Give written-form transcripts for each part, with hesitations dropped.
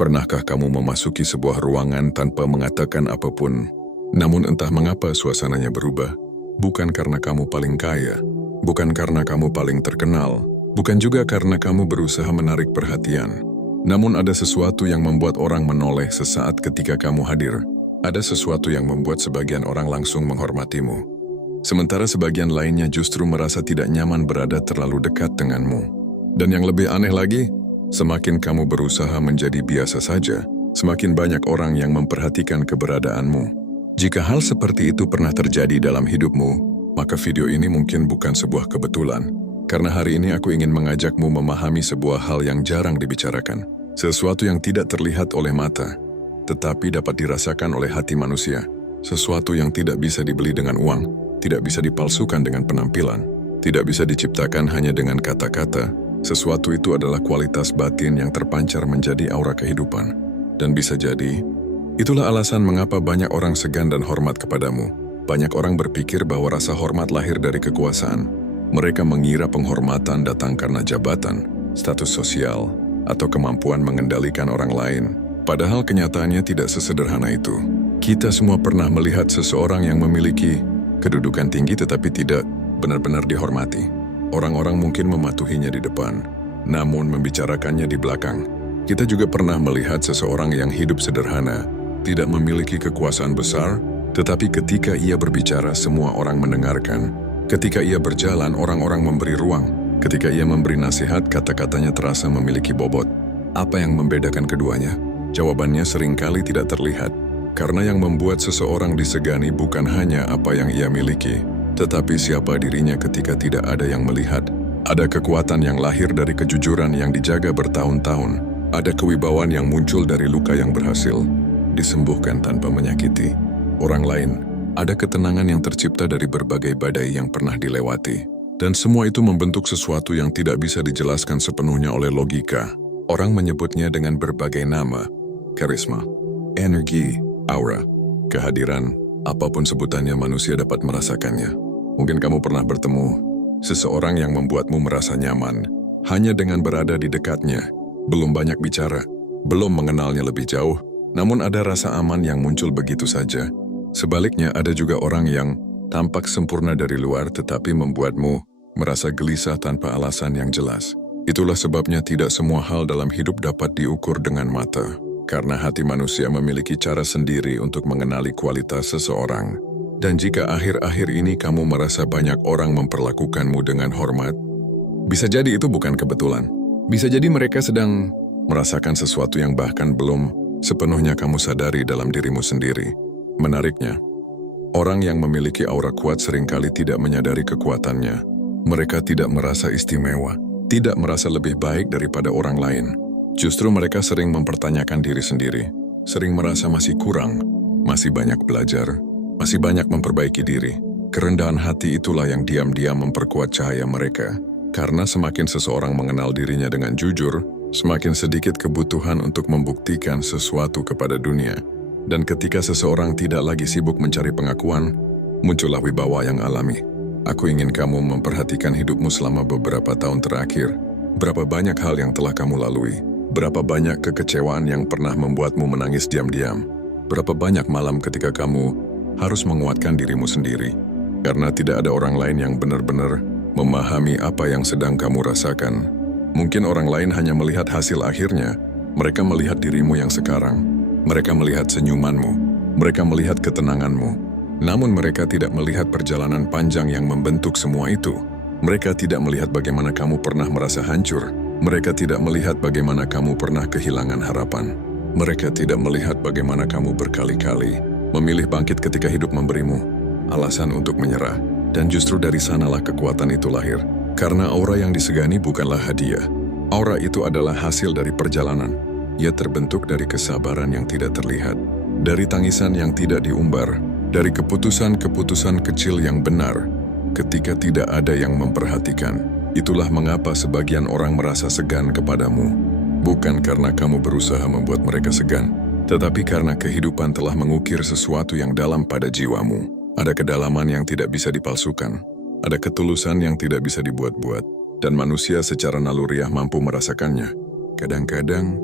Pernahkah kamu memasuki sebuah ruangan tanpa mengatakan apapun, namun entah mengapa suasananya berubah? Bukan karena kamu paling kaya, bukan karena kamu paling terkenal, bukan juga karena kamu berusaha menarik perhatian. Namun ada sesuatu yang membuat orang menoleh sesaat ketika kamu hadir. Ada sesuatu yang membuat sebagian orang langsung menghormatimu. Sementara sebagian lainnya justru merasa tidak nyaman berada terlalu dekat denganmu. Dan yang lebih aneh lagi, semakin kamu berusaha menjadi biasa saja, semakin banyak orang yang memperhatikan keberadaanmu. Jika hal seperti itu pernah terjadi dalam hidupmu, maka video ini mungkin bukan sebuah kebetulan. Karena hari ini aku ingin mengajakmu memahami sebuah hal yang jarang dibicarakan. Sesuatu yang tidak terlihat oleh mata, tetapi dapat dirasakan oleh hati manusia. Sesuatu yang tidak bisa dibeli dengan uang, tidak bisa dipalsukan dengan penampilan, tidak bisa diciptakan hanya dengan kata-kata. Sesuatu itu adalah kualitas batin yang terpancar menjadi aura kehidupan. Dan bisa jadi, itulah alasan mengapa banyak orang segan dan hormat kepadamu. Banyak orang berpikir bahwa rasa hormat lahir dari kekuasaan. Mereka mengira penghormatan datang karena jabatan, status sosial, atau kemampuan mengendalikan orang lain. Padahal kenyataannya tidak sesederhana itu. Kita semua pernah melihat seseorang yang memiliki kedudukan tinggi tetapi tidak benar-benar dihormati. Orang-orang mungkin mematuhinya di depan, namun membicarakannya di belakang. Kita juga pernah melihat seseorang yang hidup sederhana, tidak memiliki kekuasaan besar, tetapi ketika ia berbicara semua orang mendengarkan. Ketika ia berjalan, orang-orang memberi ruang. Ketika ia memberi nasihat, kata-katanya terasa memiliki bobot. Apa yang membedakan keduanya? Jawabannya seringkali tidak terlihat. Karena yang membuat seseorang disegani bukan hanya apa yang ia miliki, tetapi siapa dirinya ketika tidak ada yang melihat. Ada kekuatan yang lahir dari kejujuran yang dijaga bertahun-tahun. Ada kewibawaan yang muncul dari luka yang berhasil disembuhkan tanpa menyakiti orang lain. Ada ketenangan yang tercipta dari berbagai badai yang pernah dilewati. Dan semua itu membentuk sesuatu yang tidak bisa dijelaskan sepenuhnya oleh logika. Orang menyebutnya dengan berbagai nama: karisma, energi, aura, kehadiran. Apapun sebutannya, manusia dapat merasakannya. Mungkin kamu pernah bertemu seseorang yang membuatmu merasa nyaman hanya dengan berada di dekatnya. Belum banyak bicara, belum mengenalnya lebih jauh, namun ada rasa aman yang muncul begitu saja. Sebaliknya, ada juga orang yang tampak sempurna dari luar tetapi membuatmu merasa gelisah tanpa alasan yang jelas. Itulah sebabnya tidak semua hal dalam hidup dapat diukur dengan mata. Karena hati manusia memiliki cara sendiri untuk mengenali kualitas seseorang. Dan jika akhir-akhir ini kamu merasa banyak orang memperlakukanmu dengan hormat, bisa jadi itu bukan kebetulan. Bisa jadi mereka sedang merasakan sesuatu yang bahkan belum sepenuhnya kamu sadari dalam dirimu sendiri. Menariknya, orang yang memiliki aura kuat seringkali tidak menyadari kekuatannya. Mereka tidak merasa istimewa, tidak merasa lebih baik daripada orang lain. Justru mereka sering mempertanyakan diri sendiri, sering merasa masih kurang, masih banyak belajar, masih banyak memperbaiki diri. Kerendahan hati itulah yang diam-diam memperkuat cahaya mereka. Karena semakin seseorang mengenal dirinya dengan jujur, semakin sedikit kebutuhan untuk membuktikan sesuatu kepada dunia. Dan ketika seseorang tidak lagi sibuk mencari pengakuan, muncullah wibawa yang alami. Aku ingin kamu memperhatikan hidupmu selama beberapa tahun terakhir. Berapa banyak hal yang telah kamu lalui. Berapa banyak kekecewaan yang pernah membuatmu menangis diam-diam. Berapa banyak malam ketika kamu harus menguatkan dirimu sendiri. Karena tidak ada orang lain yang benar-benar memahami apa yang sedang kamu rasakan. Mungkin orang lain hanya melihat hasil akhirnya. Mereka melihat dirimu yang sekarang. Mereka melihat senyumanmu. Mereka melihat ketenanganmu. Namun mereka tidak melihat perjalanan panjang yang membentuk semua itu. Mereka tidak melihat bagaimana kamu pernah merasa hancur. Mereka tidak melihat bagaimana kamu pernah kehilangan harapan. Mereka tidak melihat bagaimana kamu berkali-kali memilih bangkit ketika hidup memberimu alasan untuk menyerah. Dan justru dari sanalah kekuatan itu lahir. Karena aura yang disegani bukanlah hadiah. Aura itu adalah hasil dari perjalanan. Ia terbentuk dari kesabaran yang tidak terlihat, dari tangisan yang tidak diumbar, dari keputusan-keputusan kecil yang benar ketika tidak ada yang memperhatikan. Itulah mengapa sebagian orang merasa segan kepadamu. Bukan karena kamu berusaha membuat mereka segan, tetapi karena kehidupan telah mengukir sesuatu yang dalam pada jiwamu. Ada kedalaman yang tidak bisa dipalsukan, ada ketulusan yang tidak bisa dibuat-buat, dan manusia secara naluriah mampu merasakannya. Kadang-kadang,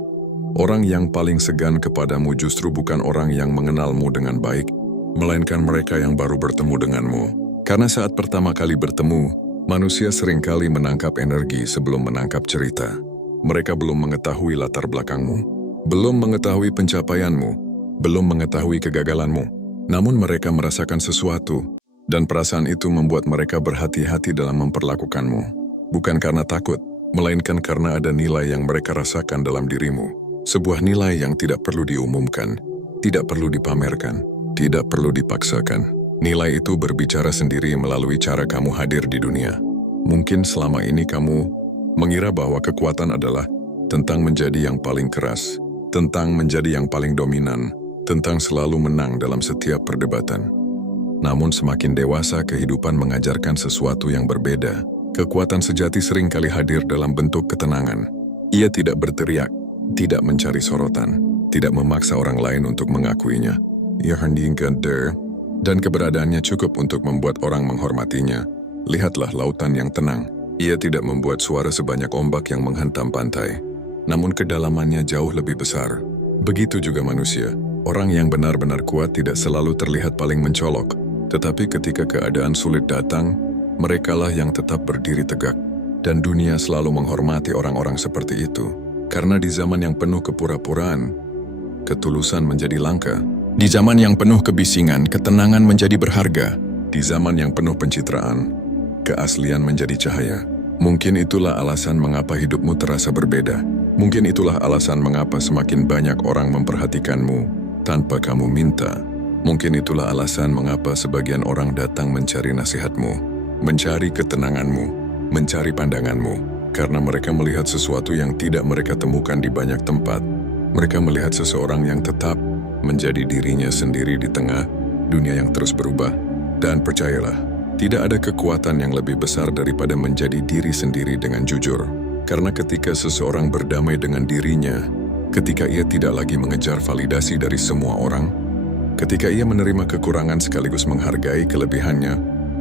Orang yang paling segan kepadamu justru bukan orang yang mengenalmu dengan baik, melainkan mereka yang baru bertemu denganmu. Karena saat pertama kali bertemu, manusia seringkali menangkap energi sebelum menangkap cerita. Mereka belum mengetahui latar belakangmu, belum mengetahui pencapaianmu, belum mengetahui kegagalanmu. Namun mereka merasakan sesuatu, dan perasaan itu membuat mereka berhati-hati dalam memperlakukanmu. Bukan karena takut, melainkan karena ada nilai yang mereka rasakan dalam dirimu. Sebuah nilai yang tidak perlu diumumkan, tidak perlu dipamerkan, tidak perlu dipaksakan. Nilai itu berbicara sendiri melalui cara kamu hadir di dunia. Mungkin selama ini kamu mengira bahwa kekuatan adalah tentang menjadi yang paling keras, tentang menjadi yang paling dominan, tentang selalu menang dalam setiap perdebatan. Namun semakin dewasa, kehidupan mengajarkan sesuatu yang berbeda. Kekuatan sejati sering kali hadir dalam bentuk ketenangan. Ia tidak berteriak, tidak mencari sorotan, tidak memaksa orang lain untuk mengakuinya. Ia heningkan dan keberadaannya cukup untuk membuat orang menghormatinya. Lihatlah lautan yang tenang. Ia tidak membuat suara sebanyak ombak yang menghantam pantai. Namun kedalamannya jauh lebih besar. Begitu juga manusia. Orang yang benar-benar kuat tidak selalu terlihat paling mencolok. Tetapi ketika keadaan sulit datang, merekalah yang tetap berdiri tegak. Dan dunia selalu menghormati orang-orang seperti itu. Karena di zaman yang penuh kepura-puraan, ketulusan menjadi langka. Di zaman yang penuh kebisingan, ketenangan menjadi berharga. Di zaman yang penuh pencitraan, keaslian menjadi cahaya. Mungkin itulah alasan mengapa hidupmu terasa berbeda. Mungkin itulah alasan mengapa semakin banyak orang memperhatikanmu tanpa kamu minta. Mungkin itulah alasan mengapa sebagian orang datang mencari nasihatmu, mencari ketenanganmu, mencari pandanganmu, karena mereka melihat sesuatu yang tidak mereka temukan di banyak tempat. Mereka melihat seseorang yang tetap menjadi dirinya sendiri di tengah dunia yang terus berubah. Dan percayalah, tidak ada kekuatan yang lebih besar daripada menjadi diri sendiri dengan jujur. Karena ketika seseorang berdamai dengan dirinya, ketika ia tidak lagi mengejar validasi dari semua orang, ketika ia menerima kekurangan sekaligus menghargai kelebihannya,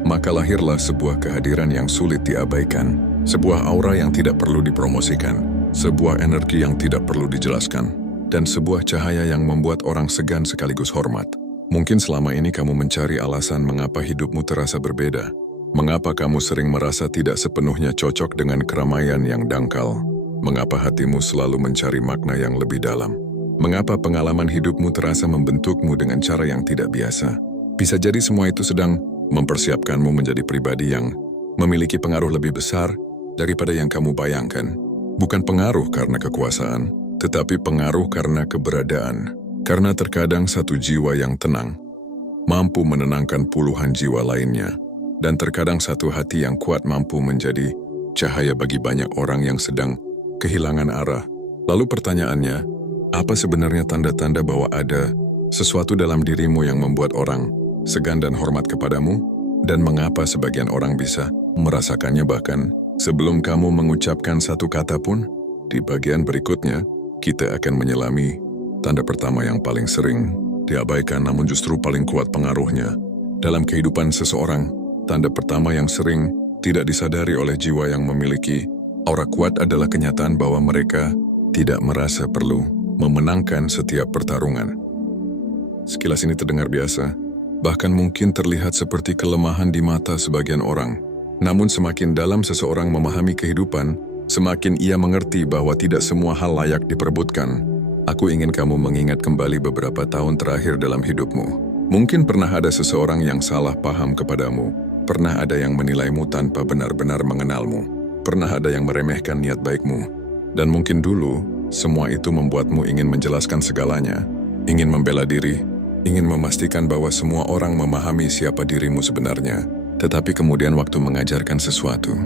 maka lahirlah sebuah kehadiran yang sulit diabaikan, sebuah aura yang tidak perlu dipromosikan, sebuah energi yang tidak perlu dijelaskan, dan sebuah cahaya yang membuat orang segan sekaligus hormat. Mungkin selama ini kamu mencari alasan mengapa hidupmu terasa berbeda, mengapa kamu sering merasa tidak sepenuhnya cocok dengan keramaian yang dangkal, mengapa hatimu selalu mencari makna yang lebih dalam. Mengapa pengalaman hidupmu terasa membentukmu dengan cara yang tidak biasa? Bisa jadi semua itu sedang mempersiapkanmu menjadi pribadi yang memiliki pengaruh lebih besar daripada yang kamu bayangkan. Bukan pengaruh karena kekuasaan, tetapi pengaruh karena keberadaan. Karena terkadang satu jiwa yang tenang mampu menenangkan puluhan jiwa lainnya. Dan terkadang satu hati yang kuat mampu menjadi cahaya bagi banyak orang yang sedang kehilangan arah. Lalu pertanyaannya, apa sebenarnya tanda-tanda bahwa ada sesuatu dalam dirimu yang membuat orang segan dan hormat kepadamu? Dan mengapa sebagian orang bisa merasakannya bahkan sebelum kamu mengucapkan satu kata pun? Di bagian berikutnya, kita akan menyelami tanda pertama yang paling sering diabaikan namun justru paling kuat pengaruhnya dalam kehidupan seseorang. Tanda pertama yang sering tidak disadari oleh jiwa yang memiliki aura kuat adalah kenyataan bahwa mereka tidak merasa perlu memenangkan setiap pertarungan. Sekilas ini terdengar biasa, bahkan mungkin terlihat seperti kelemahan di mata sebagian orang. Namun semakin dalam seseorang memahami kehidupan, semakin ia mengerti bahwa tidak semua hal layak diperebutkan. Aku ingin kamu mengingat kembali beberapa tahun terakhir dalam hidupmu. Mungkin pernah ada seseorang yang salah paham kepadamu. Pernah ada yang menilaimu tanpa benar-benar mengenalmu. Pernah ada yang meremehkan niat baikmu. Dan mungkin dulu, semua itu membuatmu ingin menjelaskan segalanya. Ingin membela diri, ingin memastikan bahwa semua orang memahami siapa dirimu sebenarnya. Tetapi kemudian waktu mengajarkan sesuatu,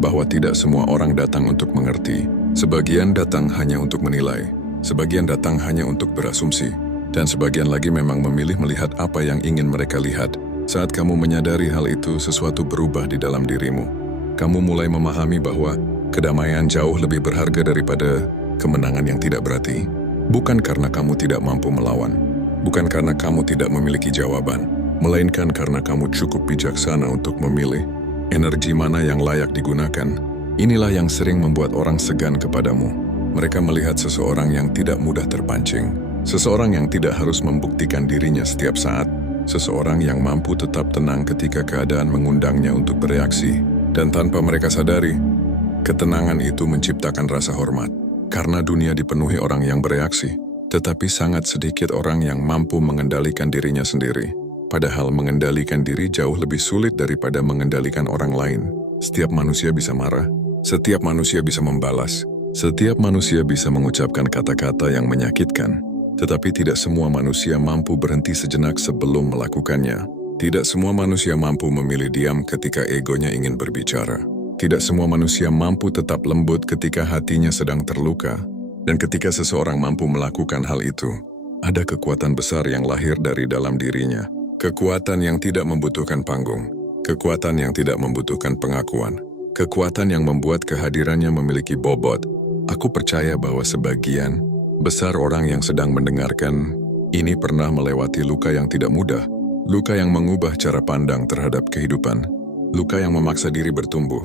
bahwa tidak semua orang datang untuk mengerti. Sebagian datang hanya untuk menilai. Sebagian datang hanya untuk berasumsi. Dan sebagian lagi memang memilih melihat apa yang ingin mereka lihat. Saat kamu menyadari hal itu, sesuatu berubah di dalam dirimu. Kamu mulai memahami bahwa kedamaian jauh lebih berharga daripada kemenangan yang tidak berarti. Bukan karena kamu tidak mampu melawan, bukan karena kamu tidak memiliki jawaban, melainkan karena kamu cukup bijaksana untuk memilih energi mana yang layak digunakan. Inilah yang sering membuat orang segan kepadamu. Mereka melihat seseorang yang tidak mudah terpancing, seseorang yang tidak harus membuktikan dirinya setiap saat, seseorang yang mampu tetap tenang ketika keadaan mengundangnya untuk bereaksi. Dan tanpa mereka sadari, ketenangan itu menciptakan rasa hormat. Karena dunia dipenuhi orang yang bereaksi, tetapi sangat sedikit orang yang mampu mengendalikan dirinya sendiri. Padahal mengendalikan diri jauh lebih sulit daripada mengendalikan orang lain. Setiap manusia bisa marah, setiap manusia bisa membalas, setiap manusia bisa mengucapkan kata-kata yang menyakitkan. Tetapi tidak semua manusia mampu berhenti sejenak sebelum melakukannya. Tidak semua manusia mampu memilih diam ketika egonya ingin berbicara. Tidak semua manusia mampu tetap lembut ketika hatinya sedang terluka. Dan ketika seseorang mampu melakukan hal itu, ada kekuatan besar yang lahir dari dalam dirinya. Kekuatan yang tidak membutuhkan panggung. Kekuatan yang tidak membutuhkan pengakuan. Kekuatan yang membuat kehadirannya memiliki bobot. Aku percaya bahwa sebagian besar orang yang sedang mendengarkan ini pernah melewati luka yang tidak mudah. Luka yang mengubah cara pandang terhadap kehidupan. Luka yang memaksa diri bertumbuh.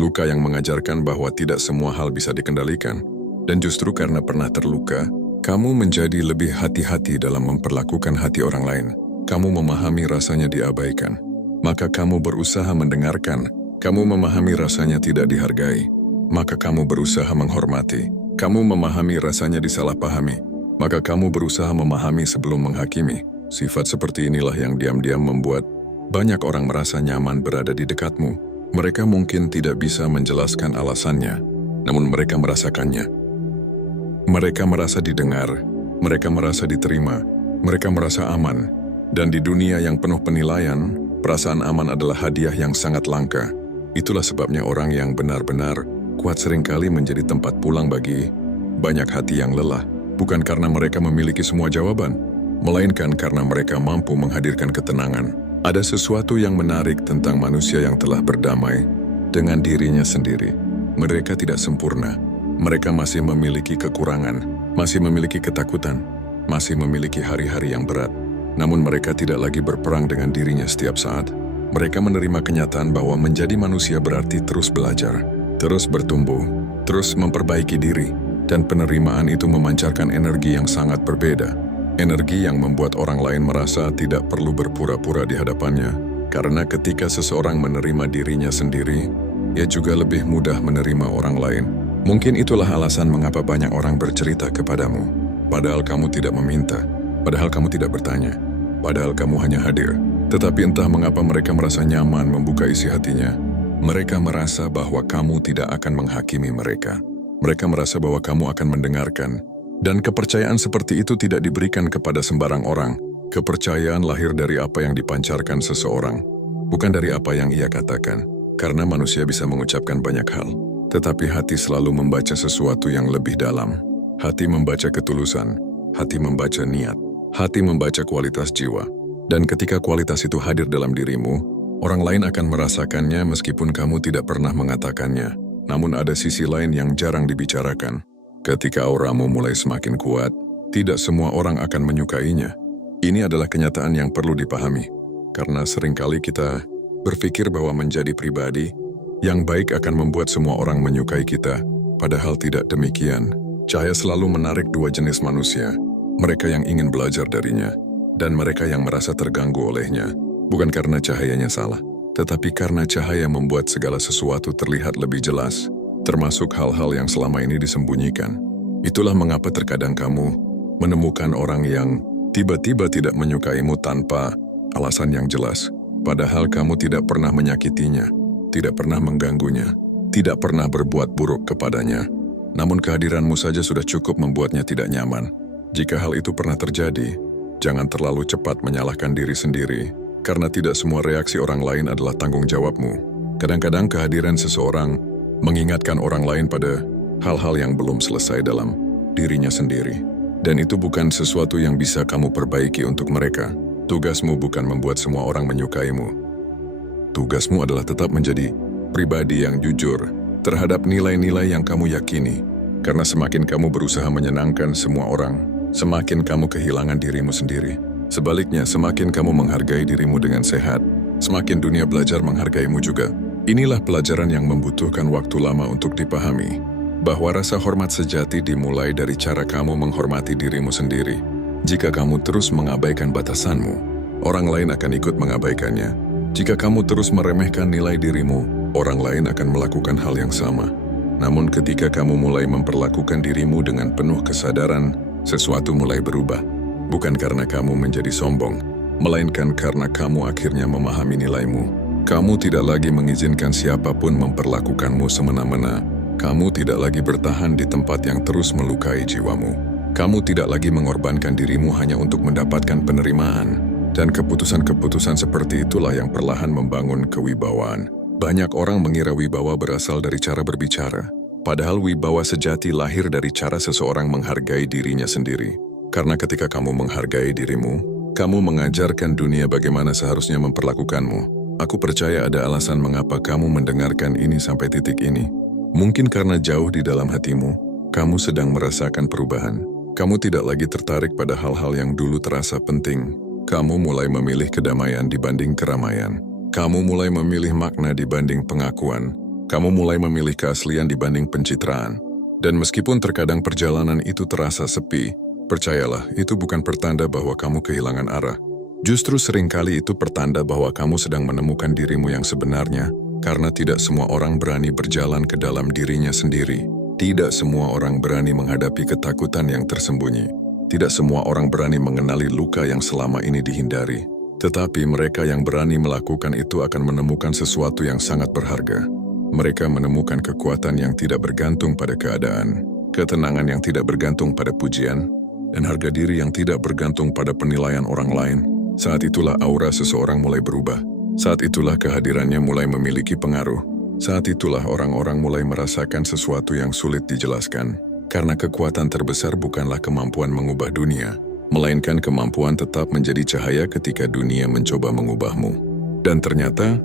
Luka yang mengajarkan bahwa tidak semua hal bisa dikendalikan. Dan justru karena pernah terluka, kamu menjadi lebih hati-hati dalam memperlakukan hati orang lain. Kamu memahami rasanya diabaikan. Maka kamu berusaha mendengarkan. Kamu memahami rasanya tidak dihargai. Maka kamu berusaha menghormati. Kamu memahami rasanya disalahpahami. Maka kamu berusaha memahami sebelum menghakimi. Sifat seperti inilah yang diam-diam membuat banyak orang merasa nyaman berada di dekatmu. Mereka mungkin tidak bisa menjelaskan alasannya, namun mereka merasakannya. Mereka merasa didengar, mereka merasa diterima, mereka merasa aman. Dan di dunia yang penuh penilaian, perasaan aman adalah hadiah yang sangat langka. Itulah sebabnya orang yang benar-benar kuat seringkali menjadi tempat pulang bagi banyak hati yang lelah. Bukan karena mereka memiliki semua jawaban, melainkan karena mereka mampu menghadirkan ketenangan. Ada sesuatu yang menarik tentang manusia yang telah berdamai dengan dirinya sendiri. Mereka tidak sempurna. Mereka masih memiliki kekurangan, masih memiliki ketakutan, masih memiliki hari-hari yang berat. Namun mereka tidak lagi berperang dengan dirinya setiap saat. Mereka menerima kenyataan bahwa menjadi manusia berarti terus belajar, terus bertumbuh, terus memperbaiki diri. Dan penerimaan itu memancarkan energi yang sangat berbeda. Energi yang membuat orang lain merasa tidak perlu berpura-pura di hadapannya. Karena ketika seseorang menerima dirinya sendiri, ia juga lebih mudah menerima orang lain. Mungkin itulah alasan mengapa banyak orang bercerita kepadamu. Padahal kamu tidak meminta, padahal kamu tidak bertanya, padahal kamu hanya hadir. Tetapi entah mengapa mereka merasa nyaman membuka isi hatinya. Mereka merasa bahwa kamu tidak akan menghakimi mereka. Mereka merasa bahwa kamu akan mendengarkan. Dan kepercayaan seperti itu tidak diberikan kepada sembarang orang. Kepercayaan lahir dari apa yang dipancarkan seseorang, bukan dari apa yang ia katakan. Karena manusia bisa mengucapkan banyak hal, tetapi hati selalu membaca sesuatu yang lebih dalam. Hati membaca ketulusan, hati membaca niat, hati membaca kualitas jiwa. Dan ketika kualitas itu hadir dalam dirimu, orang lain akan merasakannya meskipun kamu tidak pernah mengatakannya. Namun ada sisi lain yang jarang dibicarakan. Ketika auramu mulai semakin kuat, tidak semua orang akan menyukainya. Ini adalah kenyataan yang perlu dipahami, karena seringkali kita berpikir bahwa menjadi pribadi yang baik akan membuat semua orang menyukai kita, padahal tidak demikian. Cahaya selalu menarik dua jenis manusia, mereka yang ingin belajar darinya, dan mereka yang merasa terganggu olehnya, bukan karena cahayanya salah, tetapi karena cahaya membuat segala sesuatu terlihat lebih jelas, termasuk hal-hal yang selama ini disembunyikan. Itulah mengapa terkadang kamu menemukan orang yang tiba-tiba tidak menyukaimu tanpa alasan yang jelas, padahal kamu tidak pernah menyakitinya, tidak pernah mengganggunya, tidak pernah berbuat buruk kepadanya. Namun kehadiranmu saja sudah cukup membuatnya tidak nyaman. Jika hal itu pernah terjadi, jangan terlalu cepat menyalahkan diri sendiri, karena tidak semua reaksi orang lain adalah tanggung jawabmu. Kadang-kadang kehadiran seseorang mengingatkan orang lain pada hal-hal yang belum selesai dalam dirinya sendiri. Dan itu bukan sesuatu yang bisa kamu perbaiki untuk mereka. Tugasmu bukan membuat semua orang menyukaimu. Tugasmu adalah tetap menjadi pribadi yang jujur terhadap nilai-nilai yang kamu yakini. Karena semakin kamu berusaha menyenangkan semua orang, semakin kamu kehilangan dirimu sendiri. Sebaliknya, semakin kamu menghargai dirimu dengan sehat, semakin dunia belajar menghargaimu juga. Inilah pelajaran yang membutuhkan waktu lama untuk dipahami. bahwa rasa hormat sejati dimulai dari cara kamu menghormati dirimu sendiri. Jika kamu terus mengabaikan batasanmu, orang lain akan ikut mengabaikannya. Jika kamu terus meremehkan nilai dirimu, orang lain akan melakukan hal yang sama. Namun ketika kamu mulai memperlakukan dirimu dengan penuh kesadaran, sesuatu mulai berubah. Bukan karena kamu menjadi sombong, melainkan karena kamu akhirnya memahami nilaimu. Kamu tidak lagi mengizinkan siapapun memperlakukanmu semena-mena. Kamu tidak lagi bertahan di tempat yang terus melukai jiwamu. Kamu tidak lagi mengorbankan dirimu hanya untuk mendapatkan penerimaan. Dan keputusan-keputusan seperti itulah yang perlahan membangun kewibawaan. Banyak orang mengira wibawa berasal dari cara berbicara, padahal wibawa sejati lahir dari cara seseorang menghargai dirinya sendiri. Karena ketika kamu menghargai dirimu, kamu mengajarkan dunia bagaimana seharusnya memperlakukanmu. Aku percaya ada alasan mengapa kamu mendengarkan ini sampai titik ini. Mungkin karena jauh di dalam hatimu, kamu sedang merasakan perubahan. Kamu tidak lagi tertarik pada hal-hal yang dulu terasa penting. Kamu mulai memilih kedamaian dibanding keramaian. Kamu mulai memilih makna dibanding pengakuan. Kamu mulai memilih keaslian dibanding pencitraan. Dan meskipun terkadang perjalanan itu terasa sepi, percayalah, itu bukan pertanda bahwa kamu kehilangan arah. Justru seringkali itu pertanda bahwa kamu sedang menemukan dirimu yang sebenarnya, karena tidak semua orang berani berjalan ke dalam dirinya sendiri. Tidak semua orang berani menghadapi ketakutan yang tersembunyi. Tidak semua orang berani mengenali luka yang selama ini dihindari. Tetapi mereka yang berani melakukan itu akan menemukan sesuatu yang sangat berharga. Mereka menemukan kekuatan yang tidak bergantung pada keadaan, ketenangan yang tidak bergantung pada pujian, dan harga diri yang tidak bergantung pada penilaian orang lain. Saat itulah aura seseorang mulai berubah. Saat itulah kehadirannya mulai memiliki pengaruh. Saat itulah orang-orang mulai merasakan sesuatu yang sulit dijelaskan. Karena kekuatan terbesar bukanlah kemampuan mengubah dunia, melainkan kemampuan tetap menjadi cahaya ketika dunia mencoba mengubahmu. Dan ternyata,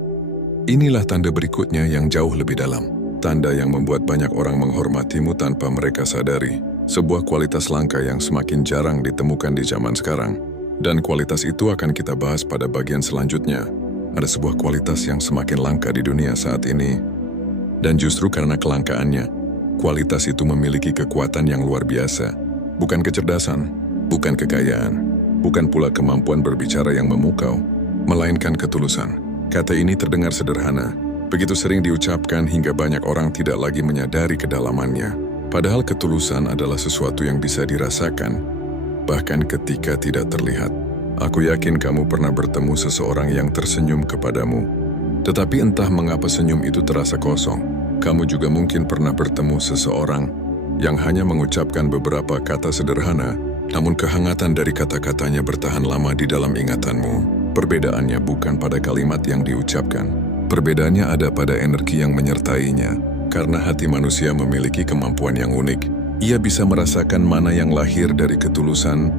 inilah tanda berikutnya yang jauh lebih dalam. Tanda yang membuat banyak orang menghormatimu tanpa mereka sadari. Sebuah kualitas langka yang semakin jarang ditemukan di zaman sekarang. Dan kualitas itu akan kita bahas pada bagian selanjutnya. Ada sebuah kualitas yang semakin langka di dunia saat ini. Dan justru karena kelangkaannya, kualitas itu memiliki kekuatan yang luar biasa. Bukan kecerdasan, bukan kekayaan, bukan pula kemampuan berbicara yang memukau, melainkan ketulusan. Kata ini terdengar sederhana, begitu sering diucapkan hingga banyak orang tidak lagi menyadari kedalamannya. Padahal ketulusan adalah sesuatu yang bisa dirasakan, bahkan ketika tidak terlihat. Aku yakin kamu pernah bertemu seseorang yang tersenyum kepadamu, tetapi entah mengapa senyum itu terasa kosong. Kamu juga mungkin pernah bertemu seseorang yang hanya mengucapkan beberapa kata sederhana, namun kehangatan dari kata-katanya bertahan lama di dalam ingatanmu. Perbedaannya bukan pada kalimat yang diucapkan. Perbedaannya ada pada energi yang menyertainya. Karena hati manusia memiliki kemampuan yang unik. Ia bisa merasakan mana yang lahir dari ketulusan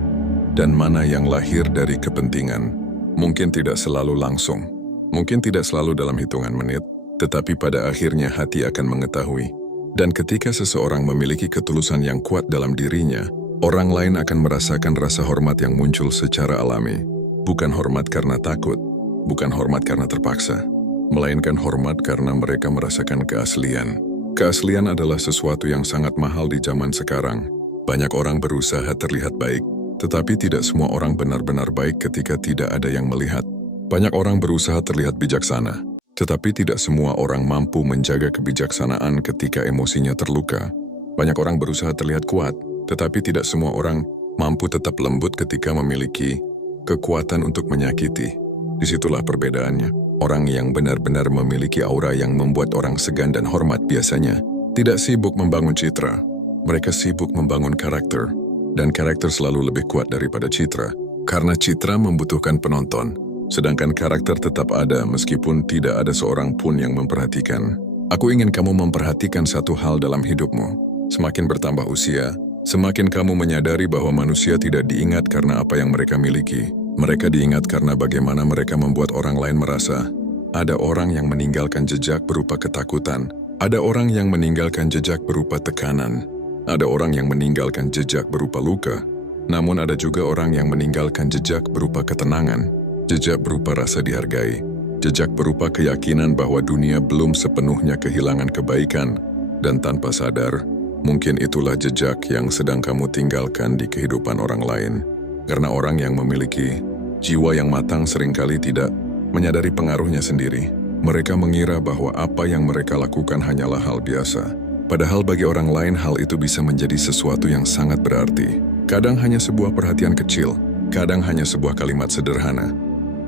dan mana yang lahir dari kepentingan. Mungkin tidak selalu langsung. Mungkin tidak selalu dalam hitungan menit. Tetapi pada akhirnya hati akan mengetahui. Dan ketika seseorang memiliki ketulusan yang kuat dalam dirinya, orang lain akan merasakan rasa hormat yang muncul secara alami. Bukan hormat karena takut, bukan hormat karena terpaksa, melainkan hormat karena mereka merasakan keaslian. Keaslian adalah sesuatu yang sangat mahal di zaman sekarang. Banyak orang berusaha terlihat baik, tetapi tidak semua orang benar-benar baik ketika tidak ada yang melihat. Banyak orang berusaha terlihat bijaksana, tetapi tidak semua orang mampu menjaga kebijaksanaan ketika emosinya terluka. Banyak orang berusaha terlihat kuat, tetapi tidak semua orang mampu tetap lembut ketika memiliki kekuatan untuk menyakiti. Disitulah perbedaannya. Orang yang benar-benar memiliki aura yang membuat orang segan dan hormat biasanya tidak sibuk membangun citra. Mereka sibuk membangun karakter. Dan karakter selalu lebih kuat daripada citra. Karena citra membutuhkan penonton. Sedangkan karakter tetap ada meskipun tidak ada seorang pun yang memperhatikan. Aku ingin kamu memperhatikan satu hal dalam hidupmu. Semakin bertambah usia, semakin kamu menyadari bahwa manusia tidak diingat karena apa yang mereka miliki. Mereka diingat karena bagaimana mereka membuat orang lain merasa. Ada orang yang meninggalkan jejak berupa ketakutan. Ada orang yang meninggalkan jejak berupa tekanan. Ada orang yang meninggalkan jejak berupa luka. Namun ada juga orang yang meninggalkan jejak berupa ketenangan. Jejak berupa rasa dihargai. Jejak berupa keyakinan bahwa dunia belum sepenuhnya kehilangan kebaikan. Dan tanpa sadar, Mungkin itulah jejak yang sedang kamu tinggalkan di kehidupan orang lain. Karena orang yang memiliki jiwa yang matang seringkali tidak menyadari pengaruhnya sendiri. Mereka mengira bahwa apa yang mereka lakukan hanyalah hal biasa. Padahal bagi orang lain hal itu bisa menjadi sesuatu yang sangat berarti. Kadang hanya sebuah perhatian kecil, kadang hanya sebuah kalimat sederhana,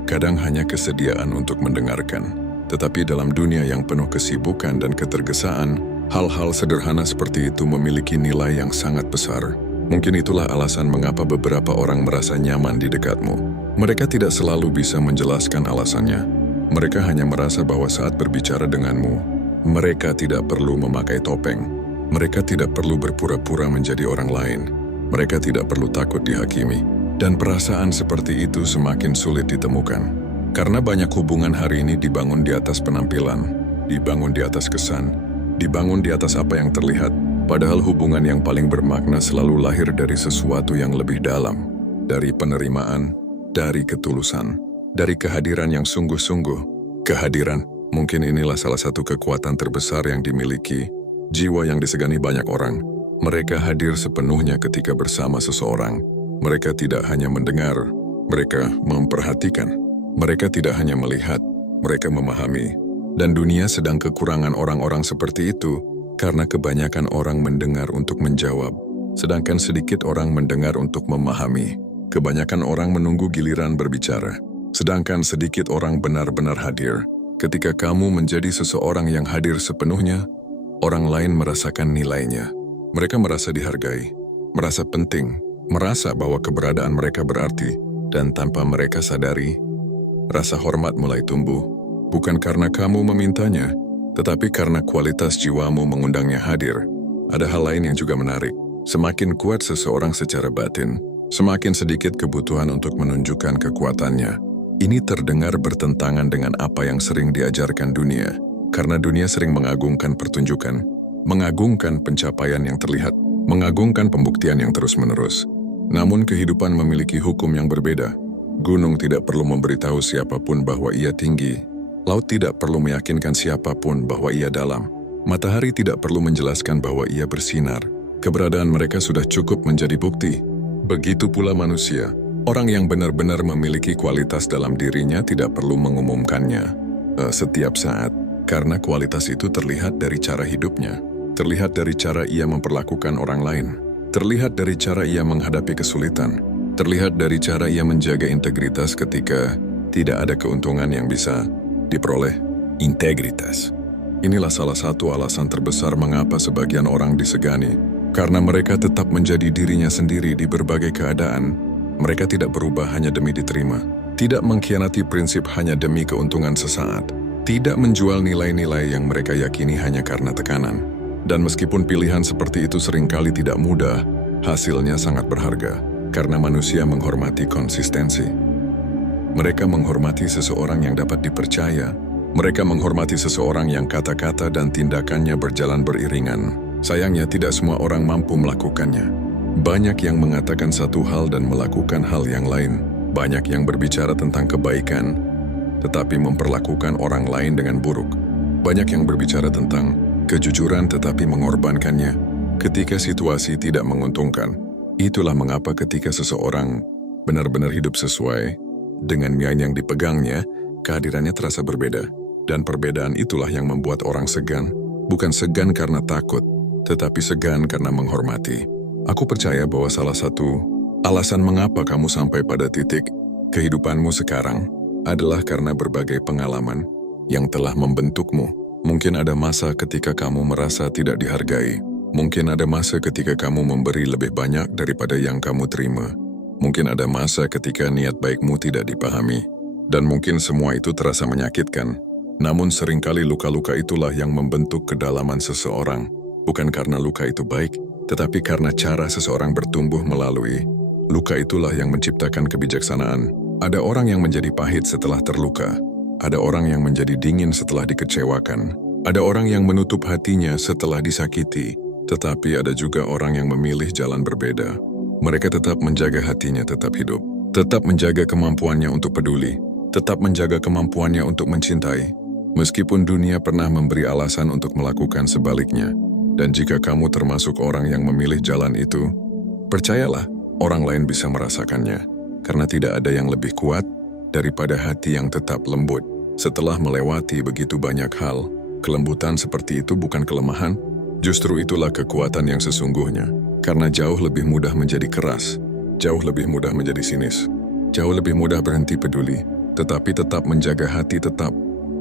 kadang hanya kesediaan untuk mendengarkan. Tetapi dalam dunia yang penuh kesibukan dan ketergesaan, hal-hal sederhana seperti itu memiliki nilai yang sangat besar. Mungkin itulah alasan mengapa beberapa orang merasa nyaman di dekatmu. Mereka tidak selalu bisa menjelaskan alasannya. Mereka hanya merasa bahwa saat berbicara denganmu, mereka tidak perlu memakai topeng. Mereka tidak perlu berpura-pura menjadi orang lain. Mereka tidak perlu takut dihakimi. Dan perasaan seperti itu semakin sulit ditemukan. Karena banyak hubungan hari ini dibangun di atas penampilan, dibangun di atas kesan, dibangun di atas apa yang terlihat. Padahal hubungan yang paling bermakna selalu lahir dari sesuatu yang lebih dalam. Dari penerimaan, dari ketulusan, dari kehadiran yang sungguh-sungguh. Kehadiran, mungkin inilah salah satu kekuatan terbesar yang dimiliki jiwa yang disegani banyak orang. Mereka hadir sepenuhnya ketika bersama seseorang. Mereka tidak hanya mendengar, mereka memperhatikan. Mereka tidak hanya melihat, mereka memahami. Dan dunia sedang kekurangan orang-orang seperti itu, karena kebanyakan orang mendengar untuk menjawab, sedangkan sedikit orang mendengar untuk memahami. Kebanyakan orang menunggu giliran berbicara, sedangkan sedikit orang benar-benar hadir. Ketika kamu menjadi seseorang yang hadir sepenuhnya, orang lain merasakan nilainya. Mereka merasa dihargai, merasa penting, merasa bahwa keberadaan mereka berarti, dan tanpa mereka sadari, rasa hormat mulai tumbuh, bukan karena kamu memintanya, tetapi karena kualitas jiwamu mengundangnya hadir. Ada hal lain yang juga menarik. Semakin kuat seseorang secara batin, semakin sedikit kebutuhan untuk menunjukkan kekuatannya. Ini terdengar bertentangan dengan apa yang sering diajarkan dunia. Karena dunia sering mengagungkan pertunjukan, mengagungkan pencapaian yang terlihat, mengagungkan pembuktian yang terus-menerus. Namun kehidupan memiliki hukum yang berbeda. Gunung tidak perlu memberitahu siapapun bahwa ia tinggi. Laut tidak perlu meyakinkan siapapun bahwa ia dalam. Matahari tidak perlu menjelaskan bahwa ia bersinar. Keberadaan mereka sudah cukup menjadi bukti. Begitu pula manusia. Orang yang benar-benar memiliki kualitas dalam dirinya tidak perlu mengumumkannya setiap saat. Karena kualitas itu terlihat dari cara hidupnya. Terlihat dari cara ia memperlakukan orang lain. Terlihat dari cara ia menghadapi kesulitan. Terlihat dari cara ia menjaga integritas ketika tidak ada keuntungan yang bisa diperoleh. Integritas. Inilah salah satu alasan terbesar mengapa sebagian orang disegani. Karena mereka tetap menjadi dirinya sendiri di berbagai keadaan. Mereka tidak berubah hanya demi diterima. Tidak mengkhianati prinsip hanya demi keuntungan sesaat. Tidak menjual nilai-nilai yang mereka yakini hanya karena tekanan. Dan meskipun pilihan seperti itu seringkali tidak mudah, hasilnya sangat berharga. Karena manusia menghormati konsistensi. Mereka menghormati seseorang yang dapat dipercaya. Mereka menghormati seseorang yang kata-kata dan tindakannya berjalan beriringan. Sayangnya tidak semua orang mampu melakukannya. Banyak yang mengatakan satu hal dan melakukan hal yang lain. Banyak yang berbicara tentang kebaikan, tetapi memperlakukan orang lain dengan buruk. Banyak yang berbicara tentang kejujuran tetapi mengorbankannya ketika situasi tidak menguntungkan. Itulah mengapa ketika seseorang benar-benar hidup sesuai dengan nilai yang dipegangnya, kehadirannya terasa berbeda. Dan perbedaan itulah yang membuat orang segan. Bukan segan karena takut, tetapi segan karena menghormati. Aku percaya bahwa salah satu alasan mengapa kamu sampai pada titik kehidupanmu sekarang adalah karena berbagai pengalaman yang telah membentukmu. Mungkin ada masa ketika kamu merasa tidak dihargai. Mungkin ada masa ketika kamu memberi lebih banyak daripada yang kamu terima. Mungkin ada masa ketika niat baikmu tidak dipahami, dan mungkin semua itu terasa menyakitkan. Namun seringkali luka-luka itulah yang membentuk kedalaman seseorang, bukan karena luka itu baik, tetapi karena cara seseorang bertumbuh melalui luka itulah yang menciptakan kebijaksanaan. Ada orang yang menjadi pahit setelah terluka, ada orang yang menjadi dingin setelah dikecewakan, ada orang yang menutup hatinya setelah disakiti, tetapi ada juga orang yang memilih jalan berbeda. Mereka tetap menjaga hatinya tetap hidup, tetap menjaga kemampuannya untuk peduli, tetap menjaga kemampuannya untuk mencintai. Meskipun dunia pernah memberi alasan untuk melakukan sebaliknya, Dan jika kamu termasuk orang yang memilih jalan itu, percayalah, orang lain bisa merasakannya. Karena tidak ada yang lebih kuat daripada hati yang tetap lembut. Setelah melewati begitu banyak hal, kelembutan seperti itu bukan kelemahan, justru itulah kekuatan yang sesungguhnya. Karena jauh lebih mudah menjadi keras, jauh lebih mudah menjadi sinis, jauh lebih mudah berhenti peduli, tetapi tetap menjaga hati tetap.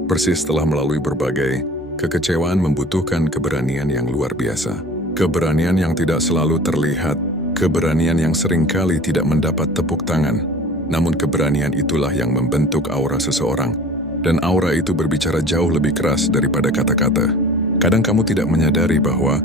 Persis setelah melalui berbagai kekecewaan membutuhkan keberanian yang luar biasa. Keberanian yang tidak selalu terlihat, keberanian yang seringkali tidak mendapat tepuk tangan. Namun keberanian itulah yang membentuk aura seseorang. Dan aura itu berbicara jauh lebih keras daripada kata-kata. Kadang kamu tidak menyadari bahwa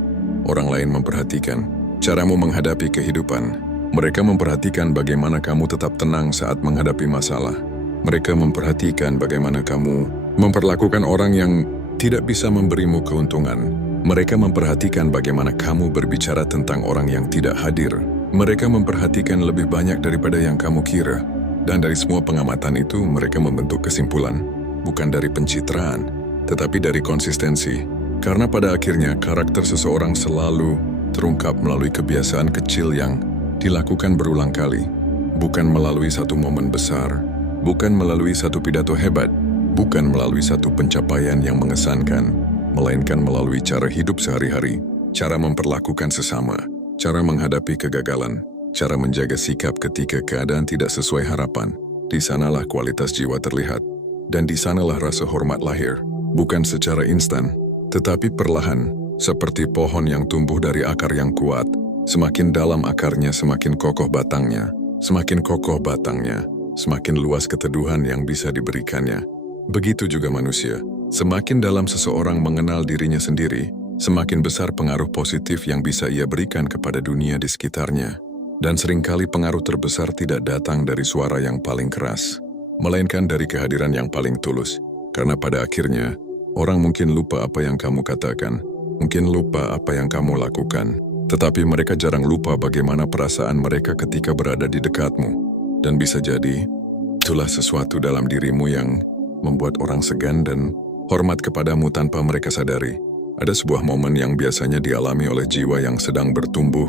orang lain memperhatikan caramu menghadapi kehidupan. Mereka memperhatikan bagaimana kamu tetap tenang saat menghadapi masalah. Mereka memperhatikan bagaimana kamu memperlakukan orang yang tidak bisa memberimu keuntungan. Mereka memperhatikan bagaimana kamu berbicara tentang orang yang tidak hadir. Mereka memperhatikan lebih banyak daripada yang kamu kira. Dan dari semua pengamatan itu, mereka membentuk kesimpulan. Bukan dari pencitraan, tetapi dari konsistensi. Karena pada akhirnya, karakter seseorang selalu terungkap melalui kebiasaan kecil yang dilakukan berulang kali. Bukan melalui satu momen besar, bukan melalui satu pidato hebat, bukan melalui satu pencapaian yang mengesankan, melainkan melalui cara hidup sehari-hari, cara memperlakukan sesama, cara menghadapi kegagalan, cara menjaga sikap ketika keadaan tidak sesuai harapan. Di sanalah kualitas jiwa terlihat, dan di sanalah rasa hormat lahir. Bukan secara instan, tetapi perlahan, seperti pohon yang tumbuh dari akar yang kuat. Semakin dalam akarnya, semakin kokoh batangnya. Semakin kokoh batangnya, semakin luas keteduhan yang bisa diberikannya. Begitu juga manusia. Semakin dalam seseorang mengenal dirinya sendiri, semakin besar pengaruh positif yang bisa ia berikan kepada dunia di sekitarnya. Dan seringkali pengaruh terbesar tidak datang dari suara yang paling keras, melainkan dari kehadiran yang paling tulus. Karena pada akhirnya, orang mungkin lupa apa yang kamu katakan, mungkin lupa apa yang kamu lakukan, tetapi mereka jarang lupa bagaimana perasaan mereka ketika berada di dekatmu. Dan bisa jadi, itulah sesuatu dalam dirimu yang membuat orang segan dan hormat kepadamu tanpa mereka sadari. Ada sebuah momen yang biasanya dialami oleh jiwa yang sedang bertumbuh,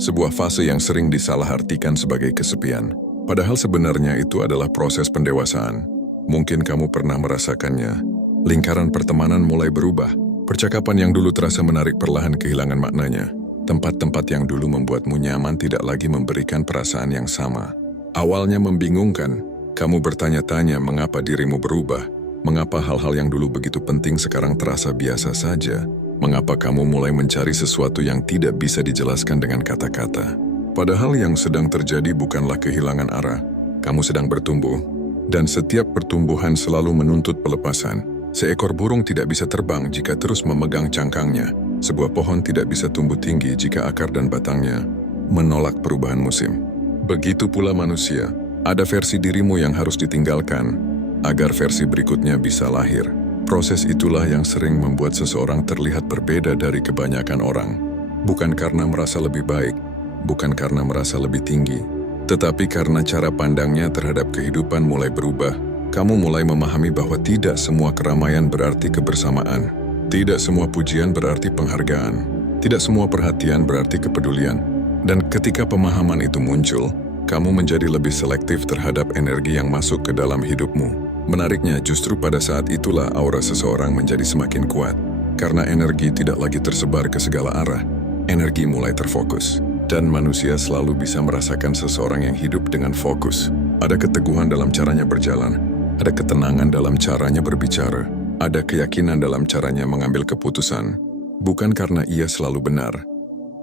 sebuah fase yang sering disalahartikan sebagai kesepian. Padahal sebenarnya itu adalah proses pendewasaan. Mungkin kamu pernah merasakannya. Lingkaran pertemanan mulai berubah. Percakapan yang dulu terasa menarik perlahan kehilangan maknanya. Tempat-tempat yang dulu membuatmu nyaman tidak lagi memberikan perasaan yang sama. Awalnya membingungkan. Kamu bertanya-tanya mengapa dirimu berubah, mengapa hal-hal yang dulu begitu penting sekarang terasa biasa saja, mengapa kamu mulai mencari sesuatu yang tidak bisa dijelaskan dengan kata-kata. Padahal yang sedang terjadi bukanlah kehilangan arah, kamu sedang bertumbuh, dan setiap pertumbuhan selalu menuntut pelepasan. Seekor burung tidak bisa terbang jika terus memegang cangkangnya, sebuah pohon tidak bisa tumbuh tinggi jika akar dan batangnya menolak perubahan musim. Begitu pula manusia. Ada versi dirimu yang harus ditinggalkan, agar versi berikutnya bisa lahir. Proses itulah yang sering membuat seseorang terlihat berbeda dari kebanyakan orang. Bukan karena merasa lebih baik, bukan karena merasa lebih tinggi, tetapi karena cara pandangnya terhadap kehidupan mulai berubah. Kamu mulai memahami bahwa tidak semua keramaian berarti kebersamaan. Tidak semua pujian berarti penghargaan. Tidak semua perhatian berarti kepedulian. Dan ketika pemahaman itu muncul, kamu menjadi lebih selektif terhadap energi yang masuk ke dalam hidupmu. Menariknya, justru pada saat itulah aura seseorang menjadi semakin kuat. Karena energi tidak lagi tersebar ke segala arah, energi mulai terfokus. Dan manusia selalu bisa merasakan seseorang yang hidup dengan fokus. Ada keteguhan dalam caranya berjalan, ada ketenangan dalam caranya berbicara, ada keyakinan dalam caranya mengambil keputusan. Bukan karena ia selalu benar,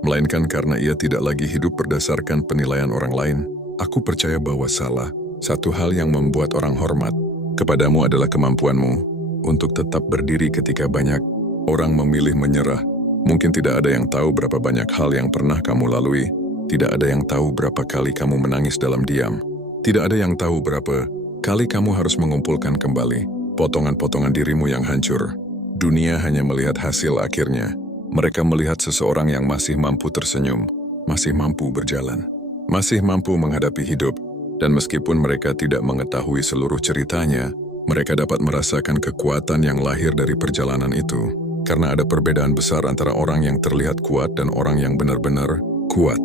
melainkan karena ia tidak lagi hidup berdasarkan penilaian orang lain. Aku percaya bahwa salah satu hal yang membuat orang hormat kepadamu adalah kemampuanmu untuk tetap berdiri ketika banyak orang memilih menyerah. Mungkin tidak ada yang tahu berapa banyak hal yang pernah kamu lalui. Tidak ada yang tahu berapa kali kamu menangis dalam diam. Tidak ada yang tahu berapa kali kamu harus mengumpulkan kembali potongan-potongan dirimu yang hancur. Dunia hanya melihat hasil akhirnya. Mereka melihat seseorang yang masih mampu tersenyum, masih mampu berjalan, masih mampu menghadapi hidup. Dan meskipun mereka tidak mengetahui seluruh ceritanya, mereka dapat merasakan kekuatan yang lahir dari perjalanan itu. Karena ada perbedaan besar antara orang yang terlihat kuat dan orang yang benar-benar kuat.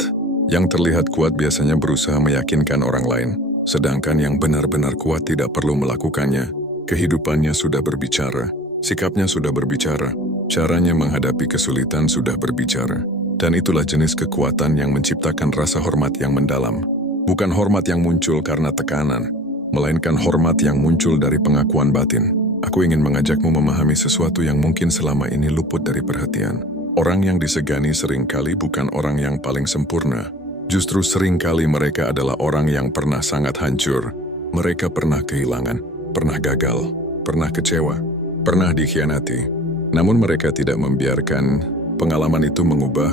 Yang terlihat kuat biasanya berusaha meyakinkan orang lain, sedangkan yang benar-benar kuat tidak perlu melakukannya. Kehidupannya sudah berbicara, sikapnya sudah berbicara, caranya menghadapi kesulitan sudah berbicara. Dan itulah jenis kekuatan yang menciptakan rasa hormat yang mendalam. Bukan hormat yang muncul karena tekanan, melainkan hormat yang muncul dari pengakuan batin. Aku ingin mengajakmu memahami sesuatu yang mungkin selama ini luput dari perhatian. Orang yang disegani seringkali bukan orang yang paling sempurna. Justru seringkali mereka adalah orang yang pernah sangat hancur. Mereka pernah kehilangan, pernah gagal, pernah kecewa, pernah dikhianati. Namun mereka tidak membiarkan pengalaman itu mengubah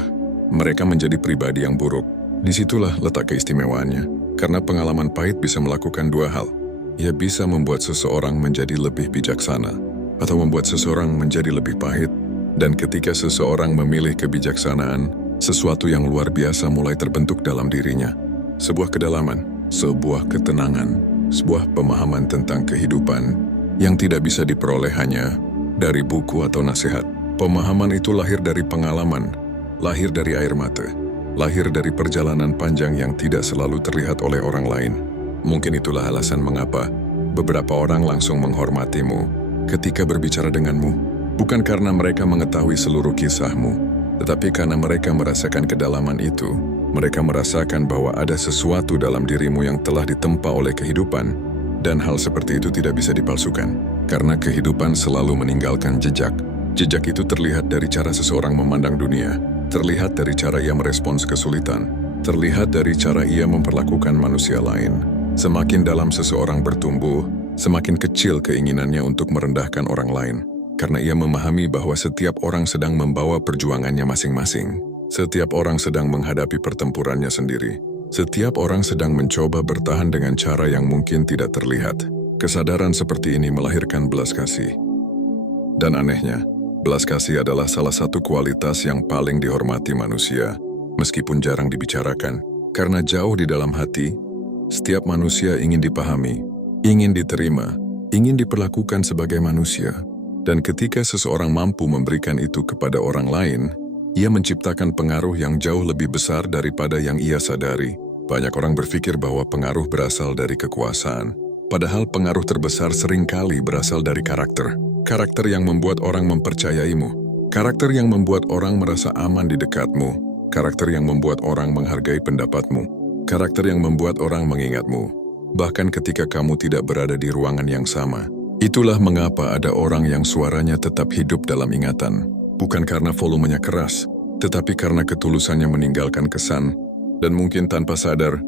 mereka menjadi pribadi yang buruk. Disitulah letak keistimewaannya. Karena pengalaman pahit bisa melakukan dua hal. Ia bisa membuat seseorang menjadi lebih bijaksana, atau membuat seseorang menjadi lebih pahit. Dan ketika seseorang memilih kebijaksanaan, sesuatu yang luar biasa mulai terbentuk dalam dirinya. Sebuah kedalaman, sebuah ketenangan, sebuah pemahaman tentang kehidupan yang tidak bisa diperoleh hanya dari buku atau nasihat. Pemahaman itu lahir dari pengalaman, lahir dari air mata, lahir dari perjalanan panjang yang tidak selalu terlihat oleh orang lain. Mungkin itulah alasan mengapa beberapa orang langsung menghormatimu ketika berbicara denganmu. Bukan karena mereka mengetahui seluruh kisahmu, tetapi karena mereka merasakan kedalaman itu. Mereka merasakan bahwa ada sesuatu dalam dirimu yang telah ditempa oleh kehidupan, dan hal seperti itu tidak bisa dipalsukan. Karena kehidupan selalu meninggalkan jejak. Jejak itu terlihat dari cara seseorang memandang dunia, terlihat dari cara ia merespons kesulitan, terlihat dari cara ia memperlakukan manusia lain. Semakin dalam seseorang bertumbuh, semakin kecil keinginannya untuk merendahkan orang lain. Karena ia memahami bahwa setiap orang sedang membawa perjuangannya masing-masing. Setiap orang sedang menghadapi pertempurannya sendiri. Setiap orang sedang mencoba bertahan dengan cara yang mungkin tidak terlihat. Kesadaran seperti ini melahirkan belas kasih. Dan anehnya, belas kasih adalah salah satu kualitas yang paling dihormati manusia, meskipun jarang dibicarakan. Karena jauh di dalam hati, setiap manusia ingin dipahami, ingin diterima, ingin diperlakukan sebagai manusia. Dan ketika seseorang mampu memberikan itu kepada orang lain, ia menciptakan pengaruh yang jauh lebih besar daripada yang ia sadari. Banyak orang berpikir bahwa pengaruh berasal dari kekuasaan, padahal pengaruh terbesar seringkali berasal dari karakter. Karakter yang membuat orang mempercayaimu, karakter yang membuat orang merasa aman di dekatmu, karakter yang membuat orang menghargai pendapatmu, karakter yang membuat orang mengingatmu, bahkan ketika kamu tidak berada di ruangan yang sama. Itulah mengapa ada orang yang suaranya tetap hidup dalam ingatan, bukan karena volumenya keras, tetapi karena ketulusannya meninggalkan kesan. Dan mungkin tanpa sadar,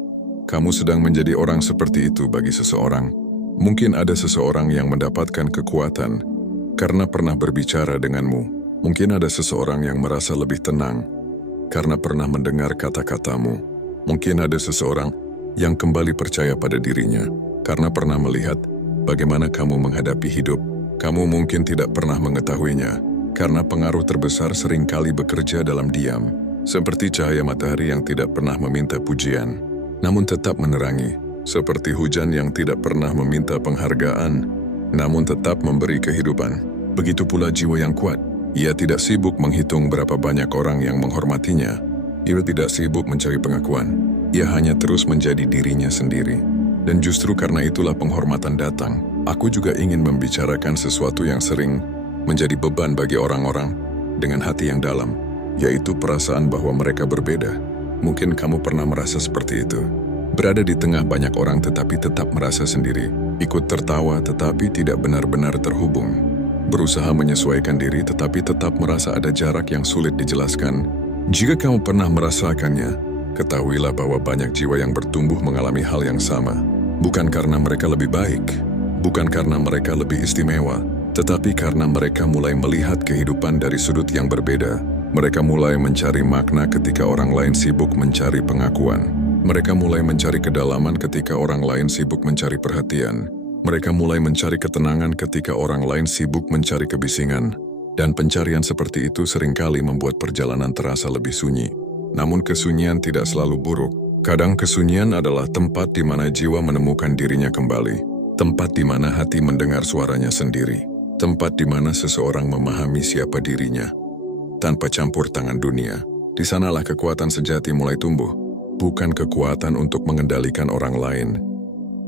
kamu sedang menjadi orang seperti itu bagi seseorang. Mungkin ada seseorang yang mendapatkan kekuatan karena pernah berbicara denganmu. Mungkin ada seseorang yang merasa lebih tenang karena pernah mendengar kata-katamu. Mungkin ada seseorang yang kembali percaya pada dirinya karena pernah melihat bagaimana kamu menghadapi hidup. Kamu mungkin tidak pernah mengetahuinya, karena pengaruh terbesar seringkali bekerja dalam diam, seperti cahaya matahari yang tidak pernah meminta pujian, namun tetap menerangi, seperti hujan yang tidak pernah meminta penghargaan, namun tetap memberi kehidupan. Begitu pula jiwa yang kuat. Ia tidak sibuk menghitung berapa banyak orang yang menghormatinya. Ia tidak sibuk mencari pengakuan. Ia hanya terus menjadi dirinya sendiri. Dan justru karena itulah penghormatan datang. Aku juga ingin membicarakan sesuatu yang sering menjadi beban bagi orang-orang dengan hati yang dalam, yaitu perasaan bahwa mereka berbeda. Mungkin kamu pernah merasa seperti itu. Berada di tengah banyak orang tetapi tetap merasa sendiri. Ikut tertawa tetapi tidak benar-benar terhubung. Berusaha menyesuaikan diri tetapi tetap merasa ada jarak yang sulit dijelaskan. Jika kamu pernah merasakannya, ketahuilah bahwa banyak jiwa yang bertumbuh mengalami hal yang sama. Bukan karena mereka lebih baik, bukan karena mereka lebih istimewa, tetapi karena mereka mulai melihat kehidupan dari sudut yang berbeda. Mereka mulai mencari makna ketika orang lain sibuk mencari pengakuan. Mereka mulai mencari kedalaman ketika orang lain sibuk mencari perhatian. Mereka mulai mencari ketenangan ketika orang lain sibuk mencari kebisingan. Dan pencarian seperti itu seringkali membuat perjalanan terasa lebih sunyi. Namun kesunyian tidak selalu buruk. Kadang kesunyian adalah tempat di mana jiwa menemukan dirinya kembali. Tempat di mana hati mendengar suaranya sendiri. tempat di mana seseorang memahami siapa dirinya, tanpa campur tangan dunia. Di sanalah kekuatan sejati mulai tumbuh, bukan kekuatan untuk mengendalikan orang lain,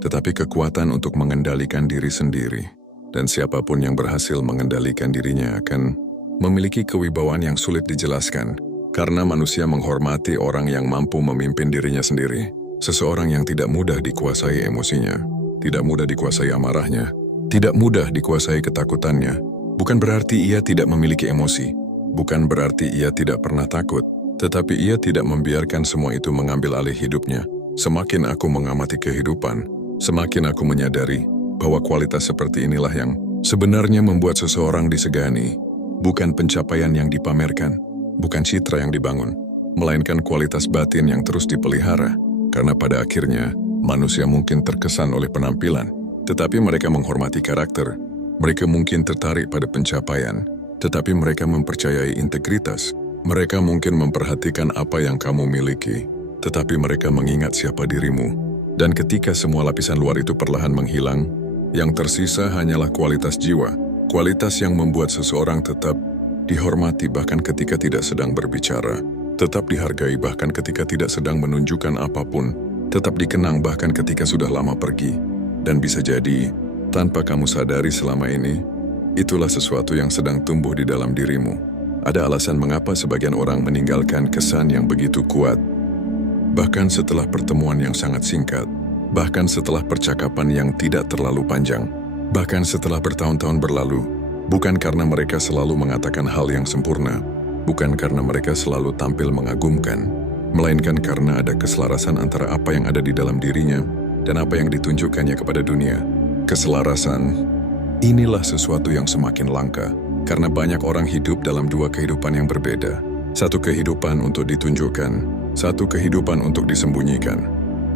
tetapi kekuatan untuk mengendalikan diri sendiri. Dan siapapun yang berhasil mengendalikan dirinya akan memiliki kewibawaan yang sulit dijelaskan, karena manusia menghormati orang yang mampu memimpin dirinya sendiri. Seseorang yang tidak mudah dikuasai emosinya, tidak mudah dikuasai amarahnya, tidak mudah dikuasai ketakutannya, bukan berarti ia tidak memiliki emosi, bukan berarti ia tidak pernah takut, tetapi ia tidak membiarkan semua itu mengambil alih hidupnya. Semakin aku mengamati kehidupan, semakin aku menyadari bahwa kualitas seperti inilah yang sebenarnya membuat seseorang disegani. Bukan pencapaian yang dipamerkan, bukan citra yang dibangun, melainkan kualitas batin yang terus dipelihara. Karena pada akhirnya, manusia mungkin terkesan oleh penampilan, tetapi mereka menghormati karakter. Mereka mungkin tertarik pada pencapaian, tetapi mereka mempercayai integritas. Mereka mungkin memperhatikan apa yang kamu miliki, tetapi mereka mengingat siapa dirimu. Dan ketika semua lapisan luar itu perlahan menghilang, yang tersisa hanyalah kualitas jiwa, kualitas yang membuat seseorang tetap dihormati bahkan ketika tidak sedang berbicara, tetap dihargai bahkan ketika tidak sedang menunjukkan apapun, tetap dikenang bahkan ketika sudah lama pergi. Dan bisa jadi, tanpa kamu sadari selama ini, itulah sesuatu yang sedang tumbuh di dalam dirimu. Ada alasan mengapa sebagian orang meninggalkan kesan yang begitu kuat. Bahkan setelah pertemuan yang sangat singkat, bahkan setelah percakapan yang tidak terlalu panjang, bahkan setelah bertahun-tahun berlalu, bukan karena mereka selalu mengatakan hal yang sempurna, bukan karena mereka selalu tampil mengagumkan, melainkan karena ada keselarasan antara apa yang ada di dalam dirinya dan apa yang ditunjukkannya kepada dunia. Keselarasan, inilah sesuatu yang semakin langka, karena banyak orang hidup dalam dua kehidupan yang berbeda. Satu kehidupan untuk ditunjukkan, satu kehidupan untuk disembunyikan.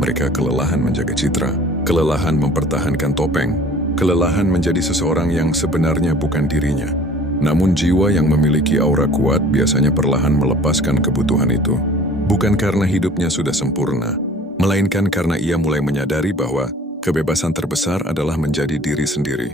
Mereka kelelahan menjaga citra, kelelahan mempertahankan topeng, kelelahan menjadi seseorang yang sebenarnya bukan dirinya. Namun jiwa yang memiliki aura kuat biasanya perlahan melepaskan kebutuhan itu. Bukan karena hidupnya sudah sempurna, melainkan karena ia mulai menyadari bahwa kebebasan terbesar adalah menjadi diri sendiri.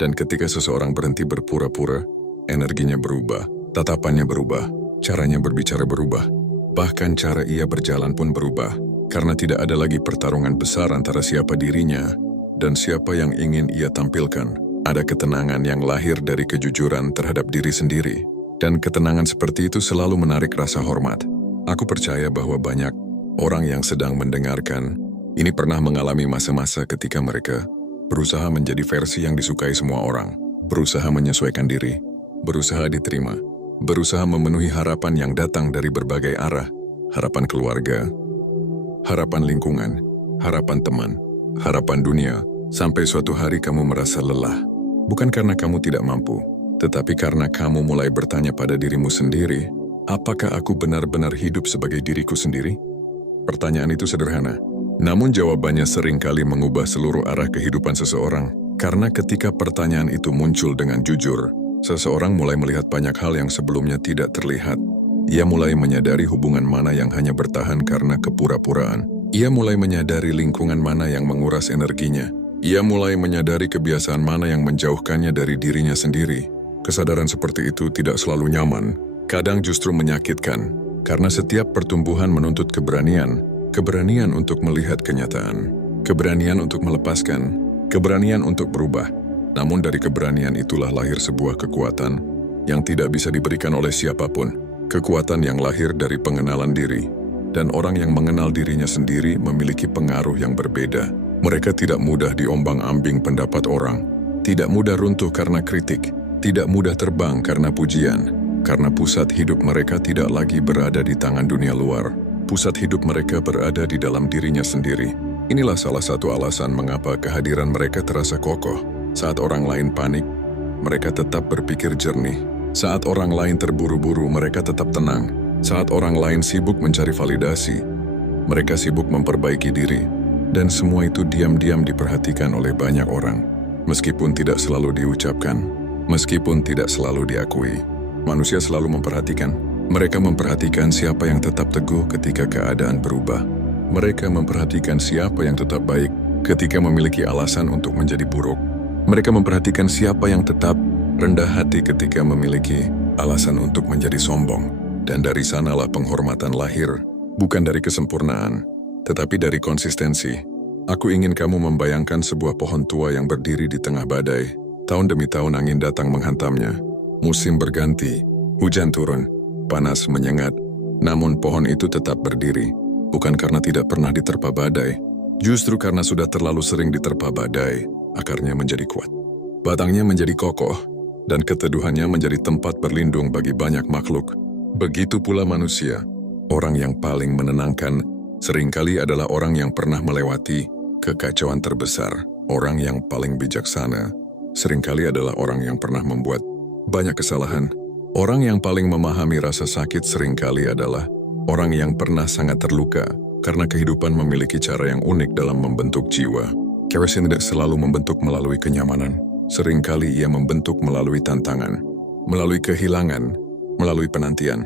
Dan ketika seseorang berhenti berpura-pura, energinya berubah, tatapannya berubah, caranya berbicara berubah. Bahkan cara ia berjalan pun berubah, karena tidak ada lagi pertarungan besar antara siapa dirinya dan siapa yang ingin ia tampilkan. Ada ketenangan yang lahir dari kejujuran terhadap diri sendiri, dan ketenangan seperti itu selalu menarik rasa hormat. Aku percaya bahwa banyak orang yang sedang mendengarkan ini pernah mengalami masa-masa ketika mereka berusaha menjadi versi yang disukai semua orang, berusaha menyesuaikan diri, berusaha diterima, berusaha memenuhi harapan yang datang dari berbagai arah, harapan keluarga, harapan lingkungan, harapan teman, harapan dunia, sampai suatu hari kamu merasa lelah. Bukan karena kamu tidak mampu, tetapi karena kamu mulai bertanya pada dirimu sendiri, apakah aku benar-benar hidup sebagai diriku sendiri? Pertanyaan itu sederhana, namun jawabannya seringkali mengubah seluruh arah kehidupan seseorang. Karena ketika pertanyaan itu muncul dengan jujur, seseorang mulai melihat banyak hal yang sebelumnya tidak terlihat. Ia mulai menyadari hubungan mana yang hanya bertahan karena kepura-puraan. Ia mulai menyadari lingkungan mana yang menguras energinya. Ia mulai menyadari kebiasaan mana yang menjauhkannya dari dirinya sendiri. Kesadaran seperti itu tidak selalu nyaman, kadang justru menyakitkan, karena setiap pertumbuhan menuntut keberanian, keberanian untuk melihat kenyataan, keberanian untuk melepaskan, keberanian untuk berubah. Namun dari keberanian itulah lahir sebuah kekuatan yang tidak bisa diberikan oleh siapapun, kekuatan yang lahir dari pengenalan diri. Dan orang yang mengenal dirinya sendiri memiliki pengaruh yang berbeda. Mereka tidak mudah diombang-ambing pendapat orang, tidak mudah runtuh karena kritik, tidak mudah terbang karena pujian, karena pusat hidup mereka tidak lagi berada di tangan dunia luar. Pusat hidup mereka berada di dalam dirinya sendiri. Inilah salah satu alasan mengapa kehadiran mereka terasa kokoh. Saat orang lain panik, mereka tetap berpikir jernih. Saat orang lain terburu-buru, mereka tetap tenang. Saat orang lain sibuk mencari validasi, mereka sibuk memperbaiki diri. Dan semua itu diam-diam diperhatikan oleh banyak orang. Meskipun tidak selalu diucapkan, meskipun tidak selalu diakui, manusia selalu memperhatikan. Mereka memperhatikan siapa yang tetap teguh ketika keadaan berubah. Mereka memperhatikan siapa yang tetap baik ketika memiliki alasan untuk menjadi buruk. Mereka memperhatikan siapa yang tetap rendah hati ketika memiliki alasan untuk menjadi sombong. Dan dari sanalah penghormatan lahir, bukan dari kesempurnaan, tetapi dari konsistensi. Aku ingin kamu membayangkan sebuah pohon tua yang berdiri di tengah badai. Tahun demi tahun angin datang menghantamnya. Musim berganti, hujan turun, panas menyengat. Namun pohon itu tetap berdiri, bukan karena tidak pernah diterpa badai. Justru karena sudah terlalu sering diterpa badai, akarnya menjadi kuat. Batangnya menjadi kokoh, dan keteduhannya menjadi tempat berlindung bagi banyak makhluk. Begitu pula manusia, orang yang paling menenangkan seringkali adalah orang yang pernah melewati kekacauan terbesar. Orang yang paling bijaksana seringkali adalah orang yang pernah membuat banyak kesalahan. Orang yang paling memahami rasa sakit seringkali adalah orang yang pernah sangat terluka karena kehidupan memiliki cara yang unik dalam membentuk jiwa. Keresin tidak selalu membentuk melalui kenyamanan. Seringkali ia membentuk melalui tantangan, melalui kehilangan, melalui penantian,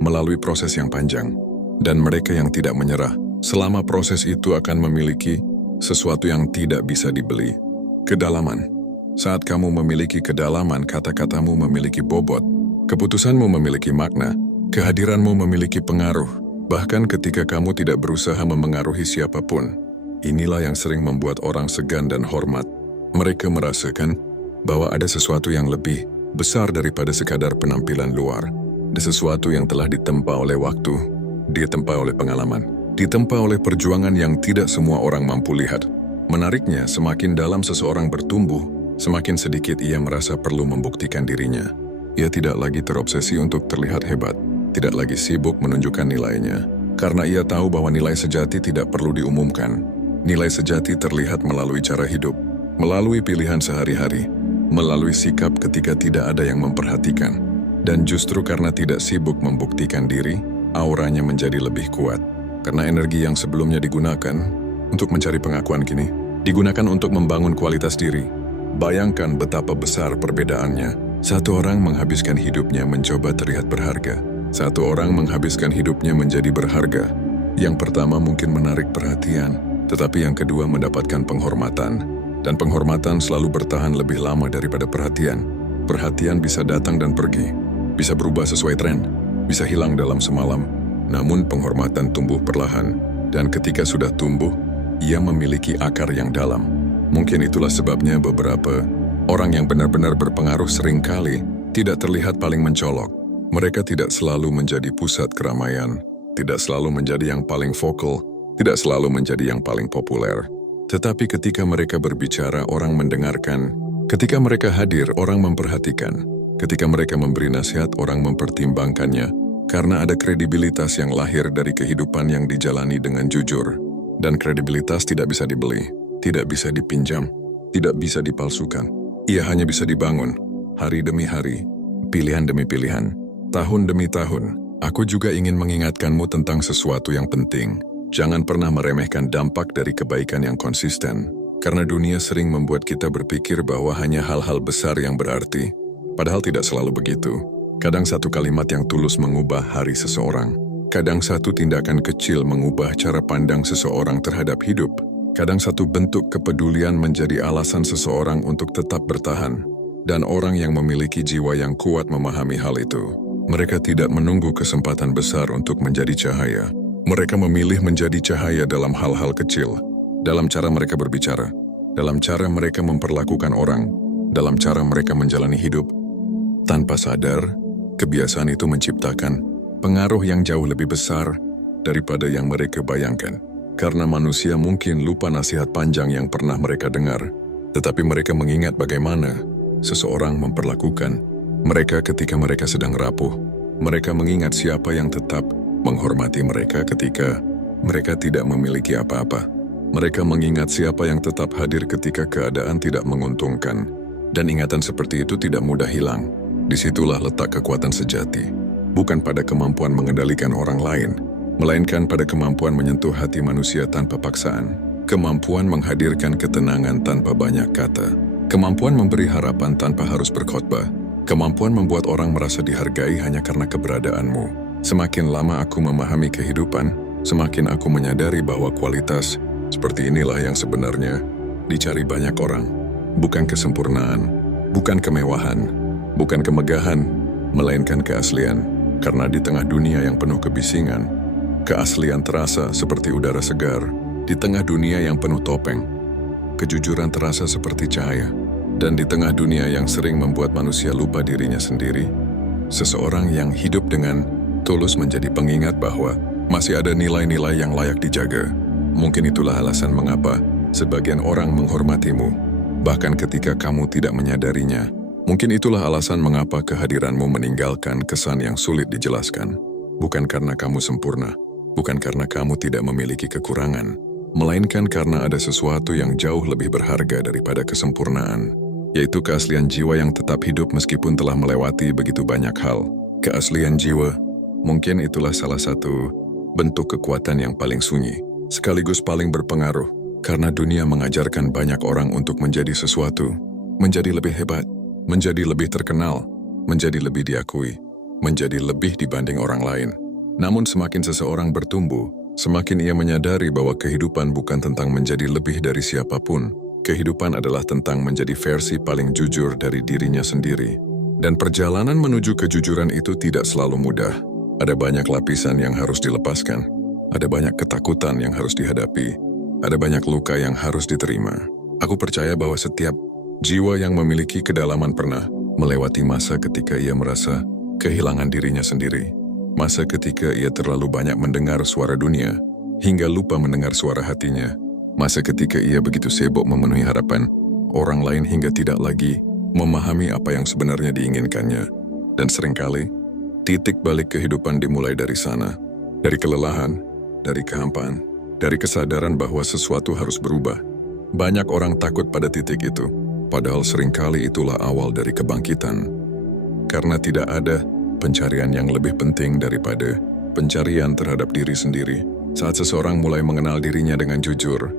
melalui proses yang panjang. Dan mereka yang tidak menyerah, selama proses itu akan memiliki sesuatu yang tidak bisa dibeli. Kedalaman. Saat kamu memiliki kedalaman, kata-katamu memiliki bobot, keputusanmu memiliki makna, kehadiranmu memiliki pengaruh, bahkan ketika kamu tidak berusaha memengaruhi siapapun. Inilah yang sering membuat orang segan dan hormat. Mereka merasakan bahwa ada sesuatu yang lebih besar daripada sekadar penampilan luar. Ada sesuatu yang telah ditempa oleh waktu, ditempa oleh pengalaman, ditempa oleh perjuangan yang tidak semua orang mampu lihat. Menariknya, semakin dalam seseorang bertumbuh, semakin sedikit ia merasa perlu membuktikan dirinya. Ia tidak lagi terobsesi untuk terlihat hebat, tidak lagi sibuk menunjukkan nilainya, karena ia tahu bahwa nilai sejati tidak perlu diumumkan. Nilai sejati terlihat melalui cara hidup, melalui pilihan sehari-hari, melalui sikap ketika tidak ada yang memperhatikan. Dan justru karena tidak sibuk membuktikan diri, auranya menjadi lebih kuat. Karena energi yang sebelumnya digunakan untuk mencari pengakuan kini, digunakan untuk membangun kualitas diri. Bayangkan betapa besar perbedaannya. Satu orang menghabiskan hidupnya mencoba terlihat berharga. Satu orang menghabiskan hidupnya menjadi berharga. Yang pertama mungkin menarik perhatian, tetapi yang kedua mendapatkan penghormatan. Dan penghormatan selalu bertahan lebih lama daripada perhatian. Perhatian bisa datang dan pergi, bisa berubah sesuai tren, bisa hilang dalam semalam. Namun penghormatan tumbuh perlahan, dan ketika sudah tumbuh, ia memiliki akar yang dalam. Mungkin itulah sebabnya beberapa orang yang benar-benar berpengaruh seringkali tidak terlihat paling mencolok. Mereka tidak selalu menjadi pusat keramaian, tidak selalu menjadi yang paling vokal, tidak selalu menjadi yang paling populer. Tetapi ketika mereka berbicara, orang mendengarkan. Ketika mereka hadir, orang memperhatikan. Ketika mereka memberi nasihat, orang mempertimbangkannya. Karena ada kredibilitas yang lahir dari kehidupan yang dijalani dengan jujur. Dan kredibilitas tidak bisa dibeli, tidak bisa dipinjam, tidak bisa dipalsukan. Ia hanya bisa dibangun, hari demi hari, pilihan demi pilihan, tahun demi tahun. Aku juga ingin mengingatkanmu tentang sesuatu yang penting. Jangan pernah meremehkan dampak dari kebaikan yang konsisten. Karena dunia sering membuat kita berpikir bahwa hanya hal-hal besar yang berarti. Padahal tidak selalu begitu. Kadang satu kalimat yang tulus mengubah hari seseorang. Kadang satu tindakan kecil mengubah cara pandang seseorang terhadap hidup. Kadang satu bentuk kepedulian menjadi alasan seseorang untuk tetap bertahan. Dan orang yang memiliki jiwa yang kuat memahami hal itu. Mereka tidak menunggu kesempatan besar untuk menjadi cahaya. Mereka memilih menjadi cahaya dalam hal-hal kecil. Dalam cara mereka berbicara. Dalam cara mereka memperlakukan orang. Dalam cara mereka menjalani hidup. Tanpa sadar, kebiasaan itu menciptakan pengaruh yang jauh lebih besar daripada yang mereka bayangkan. Karena manusia mungkin lupa nasihat panjang yang pernah mereka dengar, tetapi mereka mengingat bagaimana seseorang memperlakukan mereka ketika mereka sedang rapuh. Mereka mengingat siapa yang tetap menghormati mereka ketika mereka tidak memiliki apa-apa. Mereka mengingat siapa yang tetap hadir ketika keadaan tidak menguntungkan. Dan ingatan seperti itu tidak mudah hilang. Disitulah letak kekuatan sejati. Bukan pada kemampuan mengendalikan orang lain, melainkan pada kemampuan menyentuh hati manusia tanpa paksaan. Kemampuan menghadirkan ketenangan tanpa banyak kata. Kemampuan memberi harapan tanpa harus berkhotbah. Kemampuan membuat orang merasa dihargai hanya karena keberadaanmu. Semakin lama aku memahami kehidupan, semakin aku menyadari bahwa kualitas seperti inilah yang sebenarnya dicari banyak orang. Bukan kesempurnaan, Bukan kemewahan, bukan kemegahan, melainkan keaslian. Karena di tengah dunia yang penuh kebisingan, keaslian terasa seperti udara segar. Di tengah dunia yang penuh topeng, kejujuran terasa seperti cahaya. Dan di tengah dunia yang sering membuat manusia lupa dirinya sendiri, seseorang yang hidup dengan tulus menjadi pengingat bahwa masih ada nilai-nilai yang layak dijaga. Mungkin itulah alasan mengapa sebagian orang menghormatimu, bahkan ketika kamu tidak menyadarinya. Mungkin itulah alasan mengapa kehadiranmu meninggalkan kesan yang sulit dijelaskan. Bukan karena kamu sempurna, bukan karena kamu tidak memiliki kekurangan, melainkan karena ada sesuatu yang jauh lebih berharga daripada kesempurnaan, yaitu keaslian jiwa yang tetap hidup meskipun telah melewati begitu banyak hal. Keaslian jiwa, mungkin itulah salah satu bentuk kekuatan yang paling sunyi, sekaligus paling berpengaruh, karena dunia mengajarkan banyak orang untuk menjadi sesuatu, menjadi lebih hebat, menjadi lebih terkenal, menjadi lebih diakui, menjadi lebih dibanding orang lain. Namun semakin seseorang bertumbuh, semakin ia menyadari bahwa kehidupan bukan tentang menjadi lebih dari siapapun. Kehidupan adalah tentang menjadi versi paling jujur dari dirinya sendiri. Dan perjalanan menuju kejujuran itu tidak selalu mudah. Ada banyak lapisan yang harus dilepaskan. Ada banyak ketakutan yang harus dihadapi. Ada banyak luka yang harus diterima. Aku percaya bahwa setiap jiwa yang memiliki kedalaman pernah melewati masa ketika ia merasa kehilangan dirinya sendiri. Masa ketika ia terlalu banyak mendengar suara dunia, hingga lupa mendengar suara hatinya. Masa ketika ia begitu sibuk memenuhi harapan orang lain hingga tidak lagi memahami apa yang sebenarnya diinginkannya. Dan seringkali, titik balik kehidupan dimulai dari sana. Dari kelelahan, dari kehampaan, dari kesadaran bahwa sesuatu harus berubah. Banyak orang takut pada titik itu. Padahal seringkali itulah awal dari kebangkitan. Karena tidak ada pencarian yang lebih penting daripada pencarian terhadap diri sendiri. Saat seseorang mulai mengenal dirinya dengan jujur,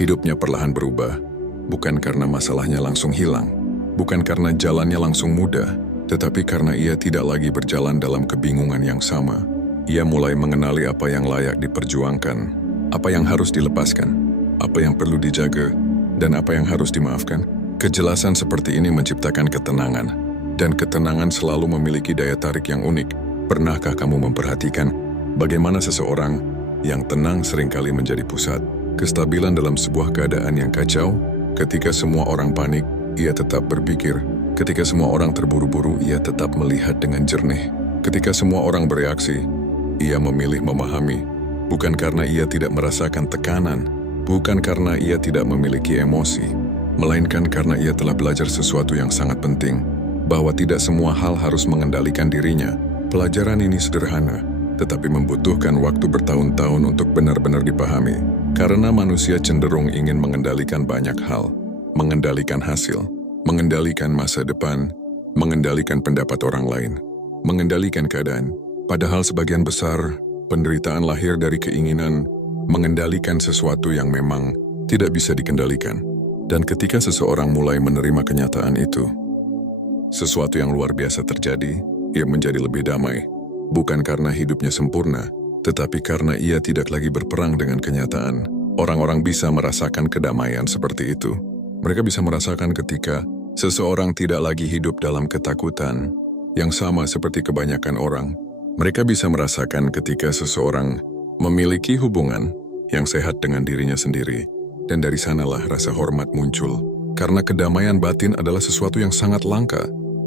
hidupnya perlahan berubah. Bukan karena masalahnya langsung hilang, bukan karena jalannya langsung mudah, tetapi karena ia tidak lagi berjalan dalam kebingungan yang sama. Ia mulai mengenali apa yang layak diperjuangkan, apa yang harus dilepaskan, apa yang perlu dijaga, dan apa yang harus dimaafkan. Kejelasan seperti ini menciptakan ketenangan, dan ketenangan selalu memiliki daya tarik yang unik. Pernahkah kamu memperhatikan bagaimana seseorang yang tenang seringkali menjadi pusat kestabilan dalam sebuah keadaan yang kacau? Ketika semua orang panik, ia tetap berpikir. Ketika semua orang terburu-buru, ia tetap melihat dengan jernih. Ketika semua orang bereaksi, ia memilih memahami. Bukan karena ia tidak merasakan tekanan, bukan karena ia tidak memiliki emosi, melainkan karena ia telah belajar sesuatu yang sangat penting, bahwa tidak semua hal harus mengendalikan dirinya. Pelajaran ini sederhana, tetapi membutuhkan waktu bertahun-tahun untuk benar-benar dipahami. Karena manusia cenderung ingin mengendalikan banyak hal, mengendalikan hasil, mengendalikan masa depan, mengendalikan pendapat orang lain, mengendalikan keadaan. Padahal sebagian besar penderitaan lahir dari keinginan mengendalikan sesuatu yang memang tidak bisa dikendalikan. Dan ketika seseorang mulai menerima kenyataan itu, sesuatu yang luar biasa terjadi. Ia menjadi lebih damai, bukan karena hidupnya sempurna, tetapi karena ia tidak lagi berperang dengan kenyataan. Orang-orang bisa merasakan kedamaian seperti itu. Mereka bisa merasakan ketika seseorang tidak lagi hidup dalam ketakutan yang sama seperti kebanyakan orang. Mereka bisa merasakan ketika seseorang memiliki hubungan yang sehat dengan dirinya sendiri. Dan dari sanalah rasa hormat muncul. Karena kedamaian batin adalah sesuatu yang sangat langka.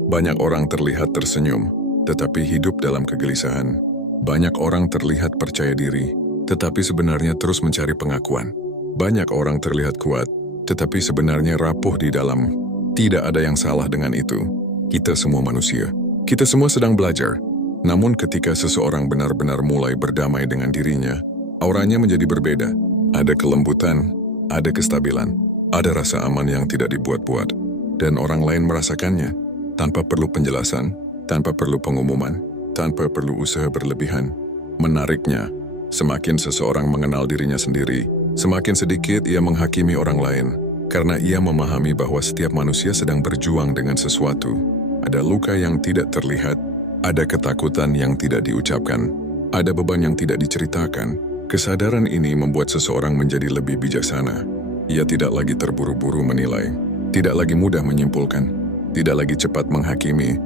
Banyak orang terlihat tersenyum, tetapi hidup dalam kegelisahan. Banyak orang terlihat percaya diri, tetapi sebenarnya terus mencari pengakuan. Banyak orang terlihat kuat, tetapi sebenarnya rapuh di dalam. Tidak ada yang salah dengan itu. Kita semua manusia. Kita semua sedang belajar. Namun ketika seseorang benar-benar mulai berdamai dengan dirinya, auranya menjadi berbeda. Ada kelembutan, ada kestabilan, ada rasa aman yang tidak dibuat-buat, dan orang lain merasakannya tanpa perlu penjelasan, tanpa perlu pengumuman, tanpa perlu usaha berlebihan. Menariknya, semakin seseorang mengenal dirinya sendiri, semakin sedikit ia menghakimi orang lain, karena ia memahami bahwa setiap manusia sedang berjuang dengan sesuatu. Ada luka yang tidak terlihat, ada ketakutan yang tidak diucapkan, ada beban yang tidak diceritakan. Kesadaran ini membuat seseorang menjadi lebih bijaksana. Ia tidak lagi terburu-buru menilai, tidak lagi mudah menyimpulkan, tidak lagi cepat menghakimi.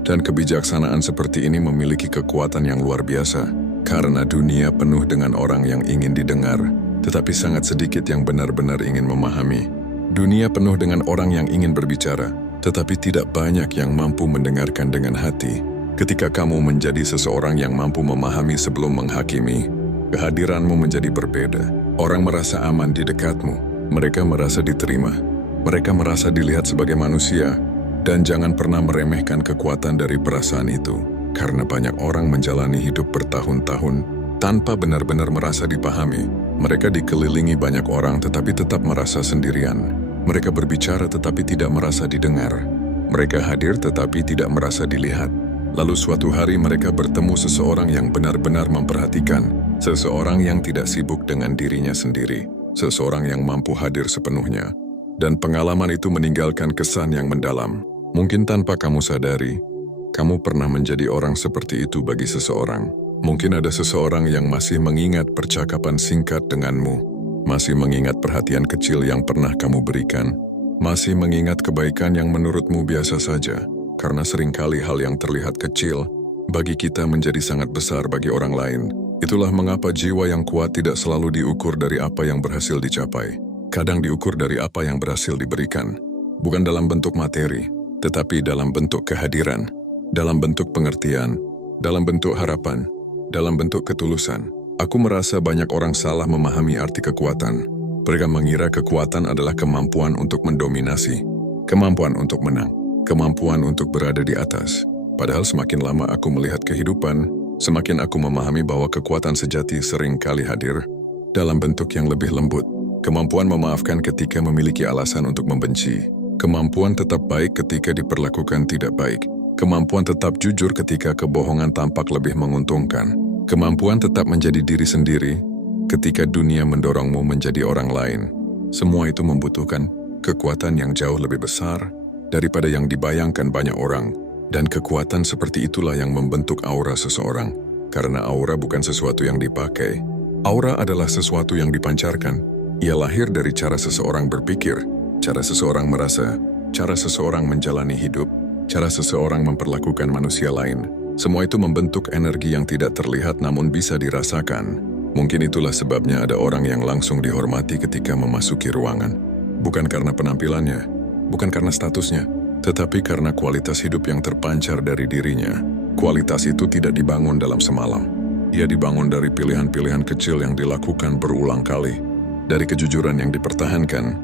Dan kebijaksanaan seperti ini memiliki kekuatan yang luar biasa, karena dunia penuh dengan orang yang ingin didengar, tetapi sangat sedikit yang benar-benar ingin memahami. Dunia penuh dengan orang yang ingin berbicara, tetapi tidak banyak yang mampu mendengarkan dengan hati. Ketika kamu menjadi seseorang yang mampu memahami sebelum menghakimi, kehadiranmu menjadi berbeda. Orang merasa aman di dekatmu, mereka merasa diterima, mereka merasa dilihat sebagai manusia. Dan jangan pernah meremehkan kekuatan dari perasaan itu, karena banyak orang menjalani hidup bertahun-tahun tanpa benar-benar merasa dipahami. Mereka dikelilingi banyak orang tetapi tetap merasa sendirian. Mereka berbicara tetapi tidak merasa didengar. Mereka hadir tetapi tidak merasa dilihat. Lalu suatu hari mereka bertemu seseorang yang benar-benar memperhatikan, seseorang yang tidak sibuk dengan dirinya sendiri, seseorang yang mampu hadir sepenuhnya. Dan pengalaman itu meninggalkan kesan yang mendalam. Mungkin tanpa kamu sadari, kamu pernah menjadi orang seperti itu bagi seseorang. Mungkin ada seseorang yang masih mengingat percakapan singkat denganmu, masih mengingat perhatian kecil yang pernah kamu berikan, masih mengingat kebaikan yang menurutmu biasa saja, karena seringkali hal yang terlihat kecil bagi kita menjadi sangat besar bagi orang lain. Itulah mengapa jiwa yang kuat tidak selalu diukur dari apa yang berhasil dicapai. Kadang diukur dari apa yang berhasil diberikan, bukan dalam bentuk materi, tetapi dalam bentuk kehadiran, dalam bentuk pengertian, dalam bentuk harapan, dalam bentuk ketulusan. Aku merasa banyak orang salah memahami arti kekuatan. Mereka mengira kekuatan adalah kemampuan untuk mendominasi, kemampuan untuk menang, kemampuan untuk berada di atas. Padahal semakin lama aku melihat kehidupan, semakin aku memahami bahwa kekuatan sejati sering kali hadir dalam bentuk yang lebih lembut. Kemampuan memaafkan ketika memiliki alasan untuk membenci. Kemampuan tetap baik ketika diperlakukan tidak baik. Kemampuan tetap jujur ketika kebohongan tampak lebih menguntungkan. Kemampuan tetap menjadi diri sendiri ketika dunia mendorongmu menjadi orang lain. Semua itu membutuhkan kekuatan yang jauh lebih besar daripada yang dibayangkan banyak orang. Dan kekuatan seperti itulah yang membentuk aura seseorang. Karena aura bukan sesuatu yang dipakai. Aura adalah sesuatu yang dipancarkan. Ia lahir dari cara seseorang berpikir, cara seseorang merasa, cara seseorang menjalani hidup, cara seseorang memperlakukan manusia lain. Semua itu membentuk energi yang tidak terlihat namun bisa dirasakan. Mungkin itulah sebabnya ada orang yang langsung dihormati ketika memasuki ruangan. Bukan karena penampilannya, bukan karena statusnya, tetapi karena kualitas hidup yang terpancar dari dirinya. Kualitas itu tidak dibangun dalam semalam. Ia dibangun dari pilihan-pilihan kecil yang dilakukan berulang kali, dari kejujuran yang dipertahankan,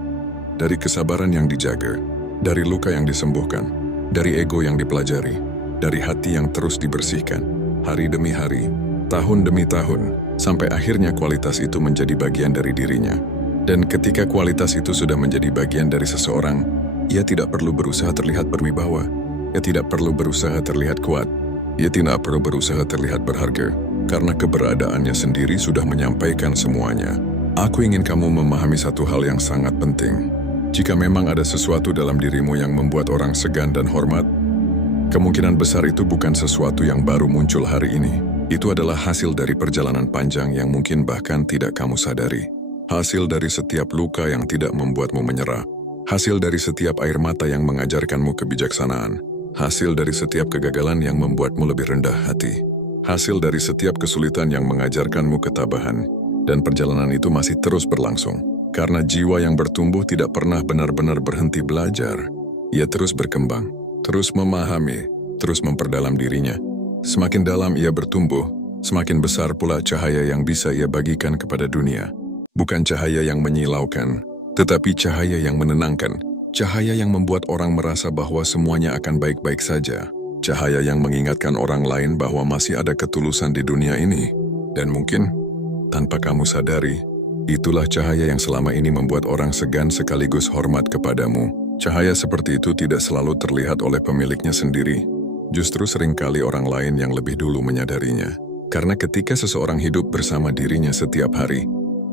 dari kesabaran yang dijaga, dari luka yang disembuhkan, dari ego yang dipelajari, dari hati yang terus dibersihkan, hari demi hari, tahun demi tahun, sampai akhirnya kualitas itu menjadi bagian dari dirinya. Dan ketika kualitas itu sudah menjadi bagian dari seseorang, ia tidak perlu berusaha terlihat berwibawa, ia tidak perlu berusaha terlihat kuat, ia tidak perlu berusaha terlihat berharga, karena keberadaannya sendiri sudah menyampaikan semuanya. Aku ingin kamu memahami satu hal yang sangat penting. Jika memang ada sesuatu dalam dirimu yang membuat orang segan dan hormat, kemungkinan besar itu bukan sesuatu yang baru muncul hari ini. Itu adalah hasil dari perjalanan panjang yang mungkin bahkan tidak kamu sadari. Hasil dari setiap luka yang tidak membuatmu menyerah. Hasil dari setiap air mata yang mengajarkanmu kebijaksanaan. Hasil dari setiap kegagalan yang membuatmu lebih rendah hati. Hasil dari setiap kesulitan yang mengajarkanmu ketabahan. Dan perjalanan itu masih terus berlangsung. Karena jiwa yang bertumbuh tidak pernah benar-benar berhenti belajar. Ia terus berkembang, terus memahami, terus memperdalam dirinya. Semakin dalam ia bertumbuh, semakin besar pula cahaya yang bisa ia bagikan kepada dunia. Bukan cahaya yang menyilaukan, tetapi cahaya yang menenangkan. Cahaya yang membuat orang merasa bahwa semuanya akan baik-baik saja. Cahaya yang mengingatkan orang lain bahwa masih ada ketulusan di dunia ini. Dan mungkin tanpa kamu sadari, itulah cahaya yang selama ini membuat orang segan sekaligus hormat kepadamu. Cahaya seperti itu tidak selalu terlihat oleh pemiliknya sendiri. Justru seringkali orang lain yang lebih dulu menyadarinya. Karena ketika seseorang hidup bersama dirinya setiap hari,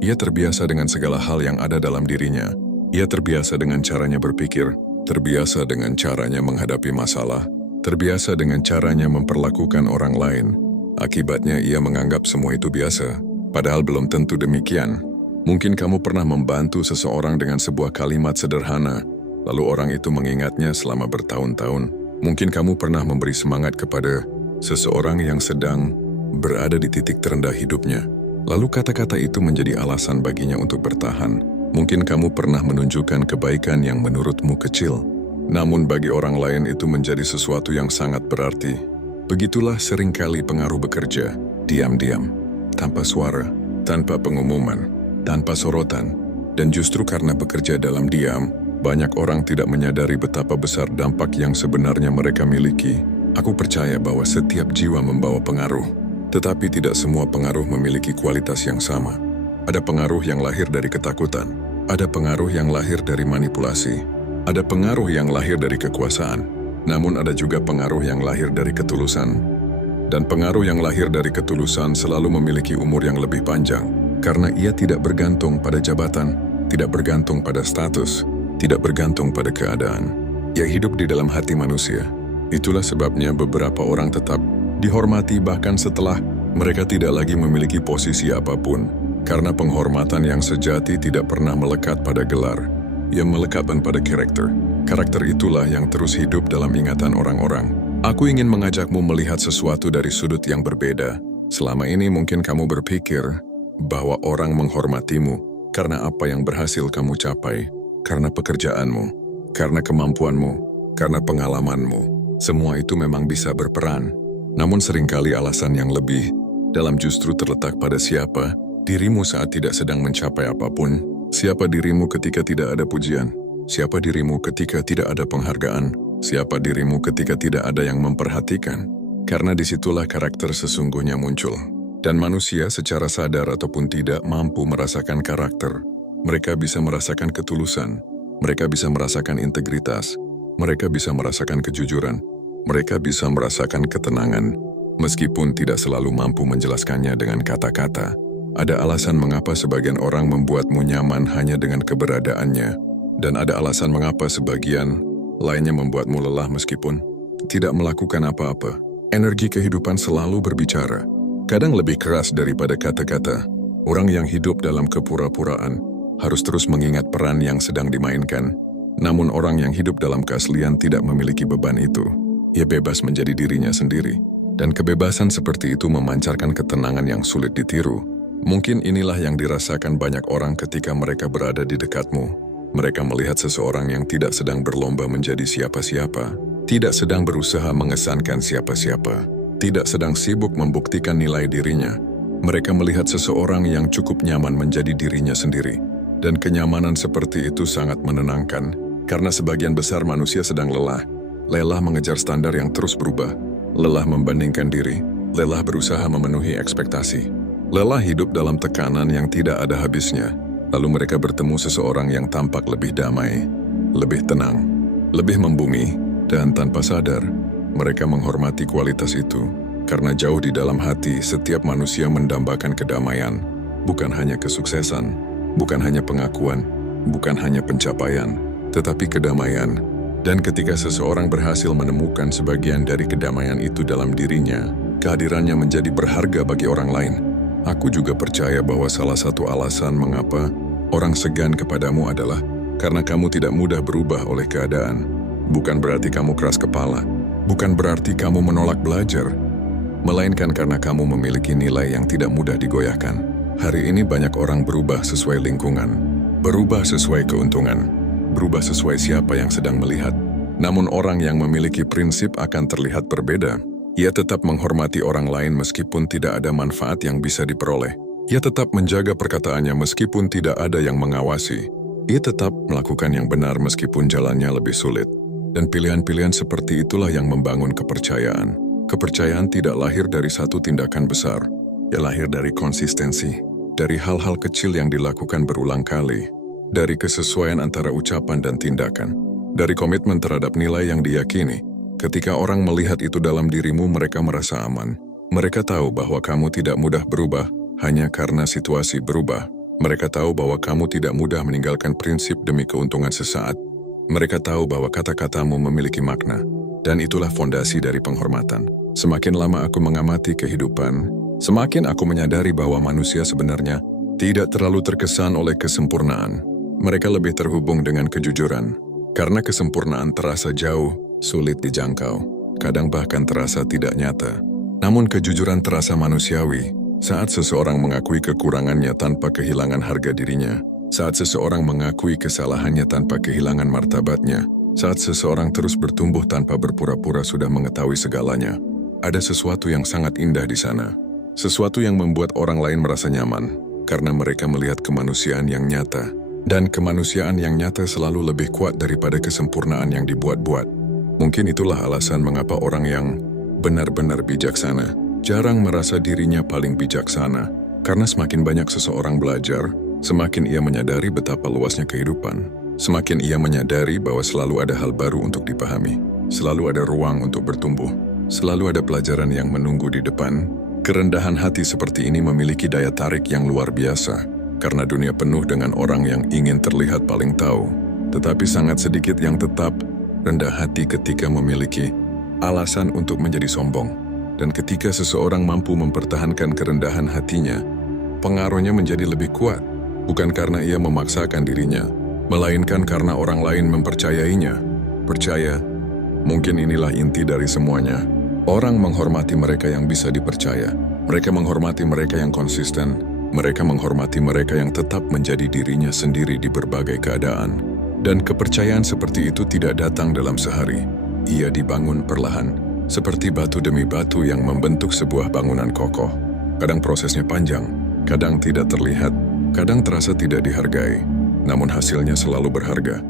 ia terbiasa dengan segala hal yang ada dalam dirinya. Ia terbiasa dengan caranya berpikir, terbiasa dengan caranya menghadapi masalah, terbiasa dengan caranya memperlakukan orang lain. Akibatnya ia menganggap semua itu biasa. Padahal belum tentu demikian. Mungkin kamu pernah membantu seseorang dengan sebuah kalimat sederhana, lalu orang itu mengingatnya selama bertahun-tahun. Mungkin kamu pernah memberi semangat kepada seseorang yang sedang berada di titik terendah hidupnya. Lalu kata-kata itu menjadi alasan baginya untuk bertahan. Mungkin kamu pernah menunjukkan kebaikan yang menurutmu kecil, namun bagi orang lain itu menjadi sesuatu yang sangat berarti. Begitulah seringkali pengaruh bekerja, diam-diam, tanpa suara, tanpa pengumuman, tanpa sorotan. Dan justru karena bekerja dalam diam, banyak orang tidak menyadari betapa besar dampak yang sebenarnya mereka miliki. Aku percaya bahwa setiap jiwa membawa pengaruh, tetapi tidak semua pengaruh memiliki kualitas yang sama. Ada pengaruh yang lahir dari ketakutan, ada pengaruh yang lahir dari manipulasi, ada pengaruh yang lahir dari kekuasaan, namun ada juga pengaruh yang lahir dari ketulusan. Dan pengaruh yang lahir dari ketulusan selalu memiliki umur yang lebih panjang, karena ia tidak bergantung pada jabatan, tidak bergantung pada status, tidak bergantung pada keadaan. Ia hidup di dalam hati manusia. Itulah sebabnya beberapa orang tetap dihormati bahkan setelah mereka tidak lagi memiliki posisi apapun, karena penghormatan yang sejati tidak pernah melekat pada gelar. Ia melekat pada karakter. Karakter itulah yang terus hidup dalam ingatan orang-orang. Aku ingin mengajakmu melihat sesuatu dari sudut yang berbeda. Selama ini mungkin kamu berpikir bahwa orang menghormatimu karena apa yang berhasil kamu capai, karena pekerjaanmu, karena kemampuanmu, karena pengalamanmu. Semua itu memang bisa berperan, namun seringkali alasan yang lebih dalam justru terletak pada siapa dirimu saat tidak sedang mencapai apapun, siapa dirimu ketika tidak ada pujian, siapa dirimu ketika tidak ada penghargaan, siapa dirimu ketika tidak ada yang memperhatikan. Karena disitulah karakter sesungguhnya muncul. Dan manusia secara sadar ataupun tidak mampu merasakan karakter. Mereka bisa merasakan ketulusan, mereka bisa merasakan integritas, mereka bisa merasakan kejujuran, mereka bisa merasakan ketenangan, meskipun tidak selalu mampu menjelaskannya dengan kata-kata. Ada alasan mengapa sebagian orang membuatmu nyaman hanya dengan keberadaannya, dan ada alasan mengapa sebagian lainnya membuatmu lelah meskipun tidak melakukan apa-apa. Energi kehidupan selalu berbicara. Kadang lebih keras daripada kata-kata. Orang yang hidup dalam kepura-puraan harus terus mengingat peran yang sedang dimainkan. Namun orang yang hidup dalam keaslian tidak memiliki beban itu. Ia bebas menjadi dirinya sendiri. Dan kebebasan seperti itu memancarkan ketenangan yang sulit ditiru. Mungkin inilah yang dirasakan banyak orang ketika mereka berada di dekatmu. Mereka melihat seseorang yang tidak sedang berlomba menjadi siapa-siapa, tidak sedang berusaha mengesankan siapa-siapa, tidak sedang sibuk membuktikan nilai dirinya. Mereka melihat seseorang yang cukup nyaman menjadi dirinya sendiri. Dan kenyamanan seperti itu sangat menenangkan, karena sebagian besar manusia sedang lelah mengejar standar yang terus berubah, lelah membandingkan diri, lelah berusaha memenuhi ekspektasi, lelah hidup dalam tekanan yang tidak ada habisnya. Lalu mereka bertemu seseorang yang tampak lebih damai, lebih tenang, lebih membumi, dan tanpa sadar, mereka menghormati kualitas itu, karena jauh di dalam hati setiap manusia mendambakan kedamaian, bukan hanya kesuksesan, bukan hanya pengakuan, bukan hanya pencapaian, tetapi kedamaian. Dan ketika seseorang berhasil menemukan sebagian dari kedamaian itu dalam dirinya, kehadirannya menjadi berharga bagi orang lain. Aku juga percaya bahwa salah satu alasan mengapa orang segan kepadamu adalah karena kamu tidak mudah berubah oleh keadaan. Bukan berarti kamu keras kepala, bukan berarti kamu menolak belajar, melainkan karena kamu memiliki nilai yang tidak mudah digoyahkan. Hari ini banyak orang berubah sesuai lingkungan, berubah sesuai keuntungan, berubah sesuai siapa yang sedang melihat. Namun orang yang memiliki prinsip akan terlihat berbeda. Ia tetap menghormati orang lain meskipun tidak ada manfaat yang bisa diperoleh. Ia tetap menjaga perkataannya meskipun tidak ada yang mengawasi. Ia tetap melakukan yang benar meskipun jalannya lebih sulit. Dan pilihan-pilihan seperti itulah yang membangun kepercayaan. Kepercayaan tidak lahir dari satu tindakan besar. Ia lahir dari konsistensi, dari hal-hal kecil yang dilakukan berulang kali, dari kesesuaian antara ucapan dan tindakan, dari komitmen terhadap nilai yang diyakini. Ketika orang melihat itu dalam dirimu, mereka merasa aman. Mereka tahu bahwa kamu tidak mudah berubah hanya karena situasi berubah. Mereka tahu bahwa kamu tidak mudah meninggalkan prinsip demi keuntungan sesaat. Mereka tahu bahwa kata-katamu memiliki makna, dan itulah fondasi dari penghormatan. Semakin lama aku mengamati kehidupan, semakin aku menyadari bahwa manusia sebenarnya tidak terlalu terkesan oleh kesempurnaan. Mereka lebih terhubung dengan kejujuran. Karena kesempurnaan terasa jauh, sulit dijangkau, kadang bahkan terasa tidak nyata. Namun kejujuran terasa manusiawi saat seseorang mengakui kekurangannya tanpa kehilangan harga dirinya, saat seseorang mengakui kesalahannya tanpa kehilangan martabatnya, saat seseorang terus bertumbuh tanpa berpura-pura sudah mengetahui segalanya. Ada sesuatu yang sangat indah di sana. Sesuatu yang membuat orang lain merasa nyaman, karena mereka melihat kemanusiaan yang nyata. Dan kemanusiaan yang nyata selalu lebih kuat daripada kesempurnaan yang dibuat-buat. Mungkin itulah alasan mengapa orang yang benar-benar bijaksana jarang merasa dirinya paling bijaksana. Karena semakin banyak seseorang belajar, semakin ia menyadari betapa luasnya kehidupan. Semakin ia menyadari bahwa selalu ada hal baru untuk dipahami. Selalu ada ruang untuk bertumbuh. Selalu ada pelajaran yang menunggu di depan. Kerendahan hati seperti ini memiliki daya tarik yang luar biasa. Karena dunia penuh dengan orang yang ingin terlihat paling tahu. Tetapi sangat sedikit yang tetap rendah hati ketika memiliki alasan untuk menjadi sombong. Dan ketika seseorang mampu mempertahankan kerendahan hatinya, pengaruhnya menjadi lebih kuat. Bukan karena ia memaksakan dirinya, melainkan karena orang lain mempercayainya. Percaya, mungkin inilah inti dari semuanya. Orang menghormati mereka yang bisa dipercaya. Mereka menghormati mereka yang konsisten. Mereka menghormati mereka yang tetap menjadi dirinya sendiri di berbagai keadaan. Dan kepercayaan seperti itu tidak datang dalam sehari. Ia dibangun perlahan, seperti batu demi batu yang membentuk sebuah bangunan kokoh. Kadang prosesnya panjang, kadang tidak terlihat, kadang terasa tidak dihargai. Namun hasilnya selalu berharga.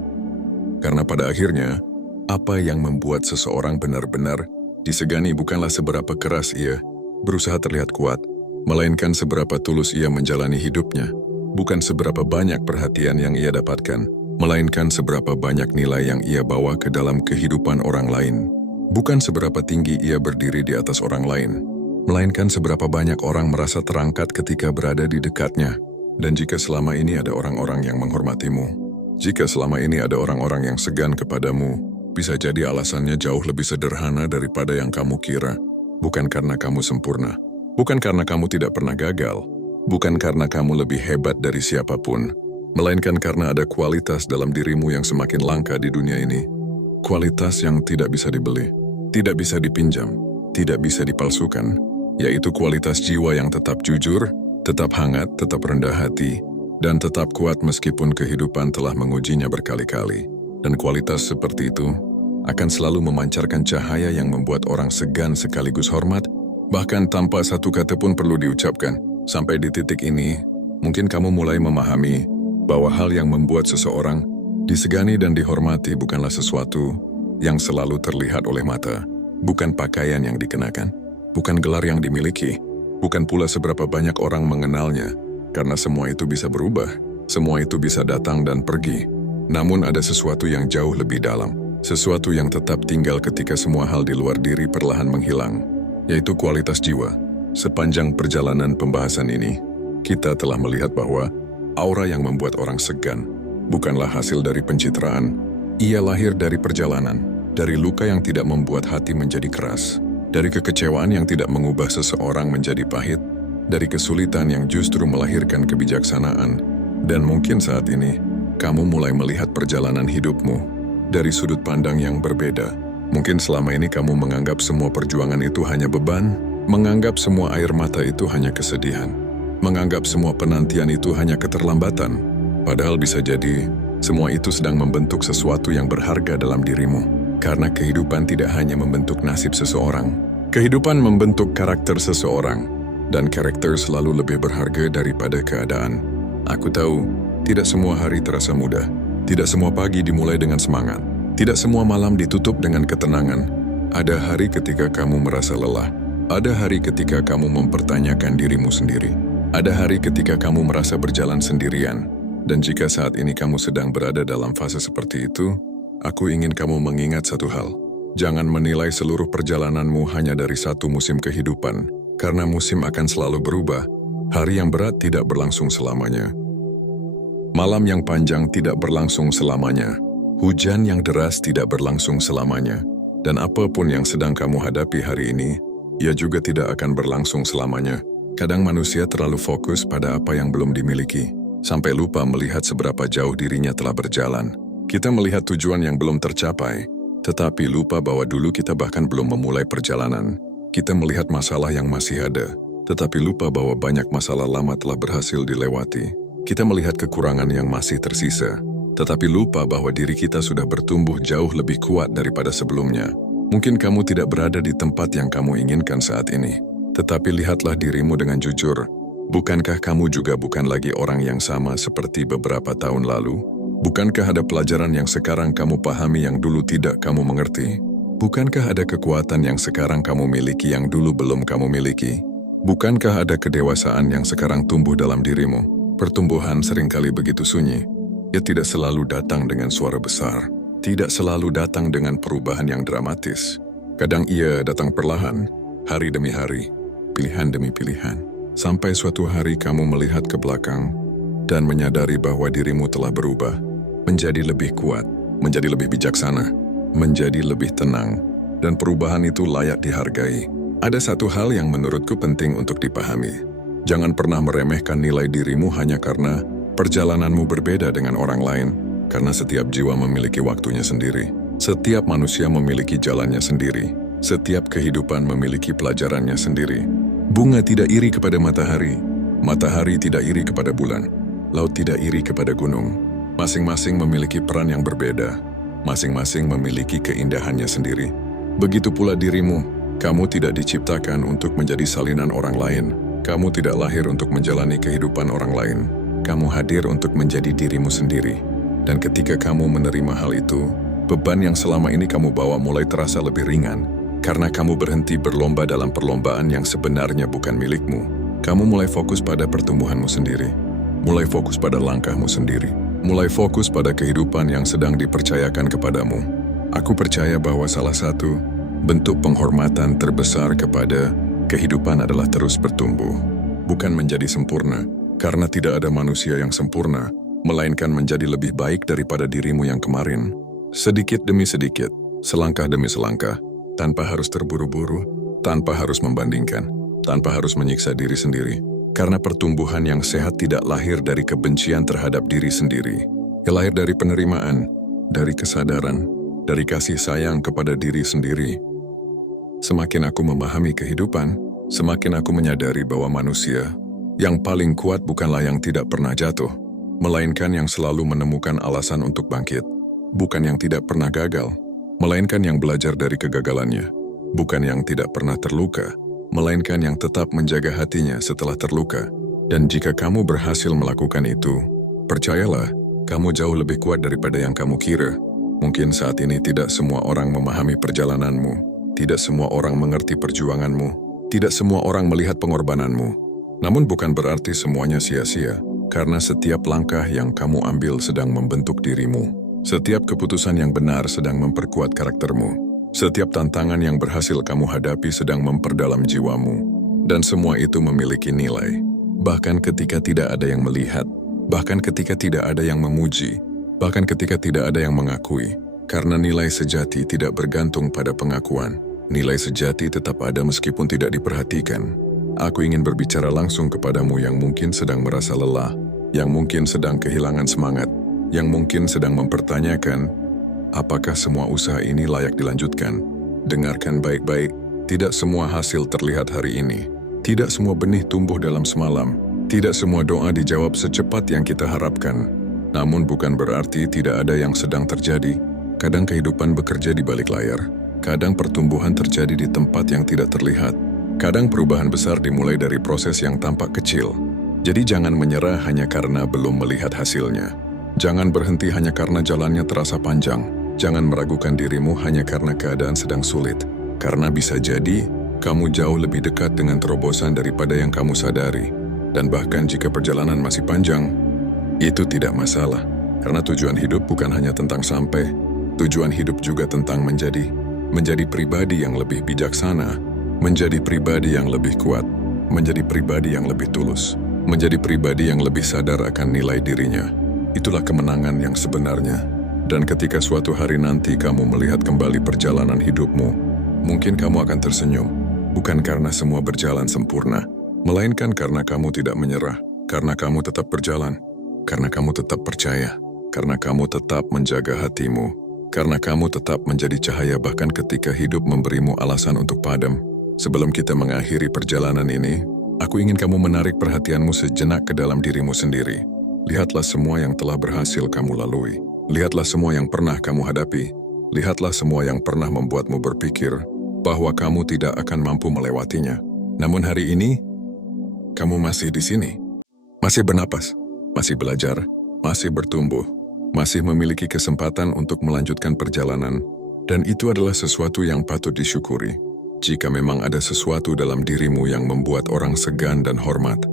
Karena pada akhirnya, apa yang membuat seseorang benar-benar disegani bukanlah seberapa keras ia berusaha terlihat kuat, melainkan seberapa tulus ia menjalani hidupnya. Bukan seberapa banyak perhatian yang ia dapatkan, melainkan seberapa banyak nilai yang ia bawa ke dalam kehidupan orang lain. Bukan seberapa tinggi ia berdiri di atas orang lain, melainkan seberapa banyak orang merasa terangkat ketika berada di dekatnya. Dan jika selama ini ada orang-orang yang menghormatimu, jika selama ini ada orang-orang yang segan kepadamu, bisa jadi alasannya jauh lebih sederhana daripada yang kamu kira. Bukan karena kamu sempurna, bukan karena kamu tidak pernah gagal, bukan karena kamu lebih hebat dari siapapun, melainkan karena ada kualitas dalam dirimu yang semakin langka di dunia ini. Kualitas yang tidak bisa dibeli, tidak bisa dipinjam, tidak bisa dipalsukan, yaitu kualitas jiwa yang tetap jujur, tetap hangat, tetap rendah hati, dan tetap kuat meskipun kehidupan telah mengujinya berkali-kali. Dan kualitas seperti itu akan selalu memancarkan cahaya yang membuat orang segan sekaligus hormat, bahkan tanpa satu kata pun perlu diucapkan. Sampai di titik ini, mungkin kamu mulai memahami bahwa hal yang membuat seseorang disegani dan dihormati bukanlah sesuatu yang selalu terlihat oleh mata, bukan pakaian yang dikenakan, bukan gelar yang dimiliki, bukan pula seberapa banyak orang mengenalnya, karena semua itu bisa berubah, semua itu bisa datang dan pergi. Namun ada sesuatu yang jauh lebih dalam, sesuatu yang tetap tinggal ketika semua hal di luar diri perlahan menghilang, yaitu kualitas jiwa. Sepanjang perjalanan pembahasan ini, kita telah melihat bahwa aura yang membuat orang segan bukanlah hasil dari pencitraan. Ia lahir dari perjalanan, dari luka yang tidak membuat hati menjadi keras, dari kekecewaan yang tidak mengubah seseorang menjadi pahit, dari kesulitan yang justru melahirkan kebijaksanaan. Dan mungkin saat ini, kamu mulai melihat perjalanan hidupmu dari sudut pandang yang berbeda. Mungkin selama ini kamu menganggap semua perjuangan itu hanya beban, menganggap semua air mata itu hanya kesedihan, menganggap semua penantian itu hanya keterlambatan. Padahal bisa jadi, semua itu sedang membentuk sesuatu yang berharga dalam dirimu. Karena kehidupan tidak hanya membentuk nasib seseorang. Kehidupan membentuk karakter seseorang. Dan karakter selalu lebih berharga daripada keadaan. Aku tahu, tidak semua hari terasa mudah. Tidak semua pagi dimulai dengan semangat. Tidak semua malam ditutup dengan ketenangan. Ada hari ketika kamu merasa lelah. Ada hari ketika kamu mempertanyakan dirimu sendiri. Ada hari ketika kamu merasa berjalan sendirian. Dan jika saat ini kamu sedang berada dalam fase seperti itu, aku ingin kamu mengingat satu hal. Jangan menilai seluruh perjalananmu hanya dari satu musim kehidupan, karena musim akan selalu berubah. Hari yang berat tidak berlangsung selamanya. Malam yang panjang tidak berlangsung selamanya. Hujan yang deras tidak berlangsung selamanya. Dan apapun yang sedang kamu hadapi hari ini, ia juga tidak akan berlangsung selamanya. Kadang manusia terlalu fokus pada apa yang belum dimiliki, sampai lupa melihat seberapa jauh dirinya telah berjalan. Kita melihat tujuan yang belum tercapai, tetapi lupa bahwa dulu kita bahkan belum memulai perjalanan. Kita melihat masalah yang masih ada, tetapi lupa bahwa banyak masalah lama telah berhasil dilewati. Kita melihat kekurangan yang masih tersisa, tetapi lupa bahwa diri kita sudah bertumbuh jauh lebih kuat daripada sebelumnya. Mungkin kamu tidak berada di tempat yang kamu inginkan saat ini, tetapi lihatlah dirimu dengan jujur. Bukankah kamu juga bukan lagi orang yang sama seperti beberapa tahun lalu? Bukankah ada pelajaran yang sekarang kamu pahami yang dulu tidak kamu mengerti? Bukankah ada kekuatan yang sekarang kamu miliki yang dulu belum kamu miliki? Bukankah ada kedewasaan yang sekarang tumbuh dalam dirimu? Pertumbuhan seringkali begitu sunyi. Ia tidak selalu datang dengan suara besar, tidak selalu datang dengan perubahan yang dramatis. Kadang ia datang perlahan, hari demi hari, pilihan demi pilihan. Sampai suatu hari kamu melihat ke belakang dan menyadari bahwa dirimu telah berubah, menjadi lebih kuat, menjadi lebih bijaksana, menjadi lebih tenang, dan perubahan itu layak dihargai. Ada satu hal yang menurutku penting untuk dipahami. Jangan pernah meremehkan nilai dirimu hanya karena perjalananmu berbeda dengan orang lain, karena setiap jiwa memiliki waktunya sendiri. Setiap manusia memiliki jalannya sendiri. Setiap kehidupan memiliki pelajarannya sendiri. Bunga tidak iri kepada matahari. Matahari tidak iri kepada bulan. Laut tidak iri kepada gunung. Masing-masing memiliki peran yang berbeda. Masing-masing memiliki keindahannya sendiri. Begitu pula dirimu. Kamu tidak diciptakan untuk menjadi salinan orang lain. Kamu tidak lahir untuk menjalani kehidupan orang lain. Kamu hadir untuk menjadi dirimu sendiri. Dan ketika kamu menerima hal itu, beban yang selama ini kamu bawa mulai terasa lebih ringan. Karena kamu berhenti berlomba dalam perlombaan yang sebenarnya bukan milikmu. Kamu mulai fokus pada pertumbuhanmu sendiri. Mulai fokus pada langkahmu sendiri. Mulai fokus pada kehidupan yang sedang dipercayakan kepadamu. Aku percaya bahwa salah satu bentuk penghormatan terbesar kepada kehidupan adalah terus bertumbuh. Bukan menjadi sempurna, karena tidak ada manusia yang sempurna, melainkan menjadi lebih baik daripada dirimu yang kemarin. Sedikit demi sedikit, selangkah demi selangkah, tanpa harus terburu-buru, tanpa harus membandingkan, tanpa harus menyiksa diri sendiri. Karena pertumbuhan yang sehat tidak lahir dari kebencian terhadap diri sendiri. Ia lahir dari penerimaan, dari kesadaran, dari kasih sayang kepada diri sendiri. Semakin aku memahami kehidupan, semakin aku menyadari bahwa manusia yang paling kuat bukanlah yang tidak pernah jatuh, melainkan yang selalu menemukan alasan untuk bangkit. Bukan yang tidak pernah gagal, melainkan yang belajar dari kegagalannya. Bukan yang tidak pernah terluka, melainkan yang tetap menjaga hatinya setelah terluka. Dan jika kamu berhasil melakukan itu, percayalah, kamu jauh lebih kuat daripada yang kamu kira. Mungkin saat ini tidak semua orang memahami perjalananmu, tidak semua orang mengerti perjuanganmu, tidak semua orang melihat pengorbananmu. Namun bukan berarti semuanya sia-sia, karena setiap langkah yang kamu ambil sedang membentuk dirimu. Setiap keputusan yang benar sedang memperkuat karaktermu. Setiap tantangan yang berhasil kamu hadapi sedang memperdalam jiwamu. Dan semua itu memiliki nilai. Bahkan ketika tidak ada yang melihat, bahkan ketika tidak ada yang memuji, bahkan ketika tidak ada yang mengakui. Karena nilai sejati tidak bergantung pada pengakuan. Nilai sejati tetap ada meskipun tidak diperhatikan. Aku ingin berbicara langsung kepadamu yang mungkin sedang merasa lelah, yang mungkin sedang kehilangan semangat, yang mungkin sedang mempertanyakan, apakah semua usaha ini layak dilanjutkan? Dengarkan baik-baik, tidak semua hasil terlihat hari ini. Tidak semua benih tumbuh dalam semalam. Tidak semua doa dijawab secepat yang kita harapkan. Namun bukan berarti tidak ada yang sedang terjadi. Kadang kehidupan bekerja di balik layar. Kadang pertumbuhan terjadi di tempat yang tidak terlihat. Kadang perubahan besar dimulai dari proses yang tampak kecil. Jadi jangan menyerah hanya karena belum melihat hasilnya. Jangan berhenti hanya karena jalannya terasa panjang. Jangan meragukan dirimu hanya karena keadaan sedang sulit. Karena bisa jadi, kamu jauh lebih dekat dengan terobosan daripada yang kamu sadari. Dan bahkan jika perjalanan masih panjang, itu tidak masalah. Karena tujuan hidup bukan hanya tentang sampai, tujuan hidup juga tentang menjadi pribadi yang lebih bijaksana, menjadi pribadi yang lebih kuat, menjadi pribadi yang lebih tulus, menjadi pribadi yang lebih sadar akan nilai dirinya. Itulah kemenangan yang sebenarnya. Dan ketika suatu hari nanti kamu melihat kembali perjalanan hidupmu, mungkin kamu akan tersenyum, bukan karena semua berjalan sempurna, melainkan karena kamu tidak menyerah, karena kamu tetap berjalan, karena kamu tetap percaya, karena kamu tetap menjaga hatimu, karena kamu tetap menjadi cahaya bahkan ketika hidup memberimu alasan untuk padam. Sebelum kita mengakhiri perjalanan ini, aku ingin kamu menarik perhatianmu sejenak ke dalam dirimu sendiri. Lihatlah semua yang telah berhasil kamu lalui. Lihatlah semua yang pernah kamu hadapi. Lihatlah semua yang pernah membuatmu berpikir bahwa kamu tidak akan mampu melewatinya. Namun hari ini, kamu masih di sini. Masih bernapas, masih belajar, masih bertumbuh, masih memiliki kesempatan untuk melanjutkan perjalanan, dan itu adalah sesuatu yang patut disyukuri. Jika memang ada sesuatu dalam dirimu yang membuat orang segan dan hormat,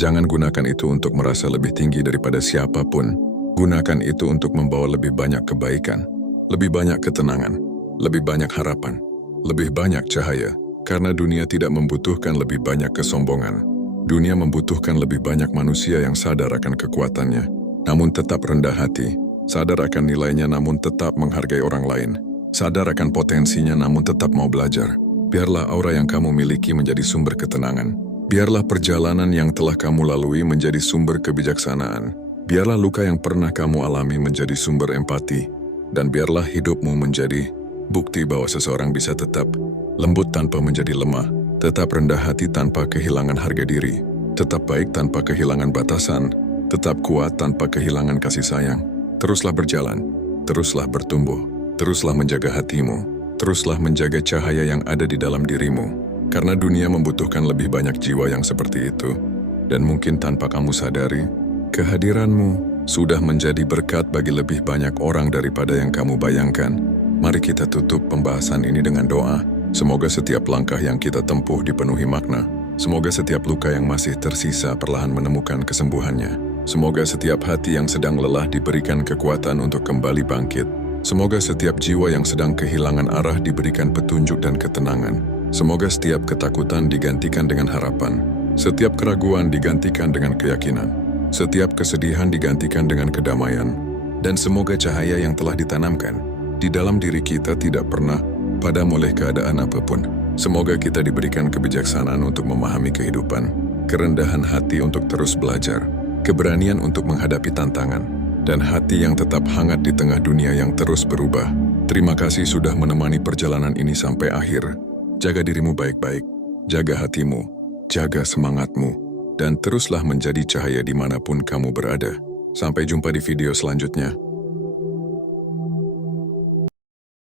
jangan gunakan itu untuk merasa lebih tinggi daripada siapapun. Gunakan itu untuk membawa lebih banyak kebaikan, lebih banyak ketenangan, lebih banyak harapan, lebih banyak cahaya, karena dunia tidak membutuhkan lebih banyak kesombongan. Dunia membutuhkan lebih banyak manusia yang sadar akan kekuatannya, namun tetap rendah hati, sadar akan nilainya namun tetap menghargai orang lain, sadar akan potensinya namun tetap mau belajar. Biarlah aura yang kamu miliki menjadi sumber ketenangan. Biarlah perjalanan yang telah kamu lalui menjadi sumber kebijaksanaan. Biarlah luka yang pernah kamu alami menjadi sumber empati. Dan biarlah hidupmu menjadi bukti bahwa seseorang bisa tetap lembut tanpa menjadi lemah, tetap rendah hati tanpa kehilangan harga diri, tetap baik tanpa kehilangan batasan, tetap kuat tanpa kehilangan kasih sayang. Teruslah berjalan, teruslah bertumbuh, teruslah menjaga hatimu, teruslah menjaga cahaya yang ada di dalam dirimu. Karena dunia membutuhkan lebih banyak jiwa yang seperti itu. Dan mungkin tanpa kamu sadari, kehadiranmu sudah menjadi berkat bagi lebih banyak orang daripada yang kamu bayangkan. Mari kita tutup pembahasan ini dengan doa. Semoga setiap langkah yang kita tempuh dipenuhi makna. Semoga setiap luka yang masih tersisa perlahan menemukan kesembuhannya. Semoga setiap hati yang sedang lelah diberikan kekuatan untuk kembali bangkit. Semoga setiap jiwa yang sedang kehilangan arah diberikan petunjuk dan ketenangan. Semoga setiap ketakutan digantikan dengan harapan. Setiap keraguan digantikan dengan keyakinan. Setiap kesedihan digantikan dengan kedamaian. Dan semoga cahaya yang telah ditanamkan di dalam diri kita tidak pernah padam oleh keadaan apapun. Semoga kita diberikan kebijaksanaan untuk memahami kehidupan, kerendahan hati untuk terus belajar, keberanian untuk menghadapi tantangan, dan hati yang tetap hangat di tengah dunia yang terus berubah. Terima kasih sudah menemani perjalanan ini sampai akhir. Jaga dirimu baik-baik, jaga hatimu, jaga semangatmu, dan teruslah menjadi cahaya dimanapun kamu berada. Sampai jumpa di video selanjutnya.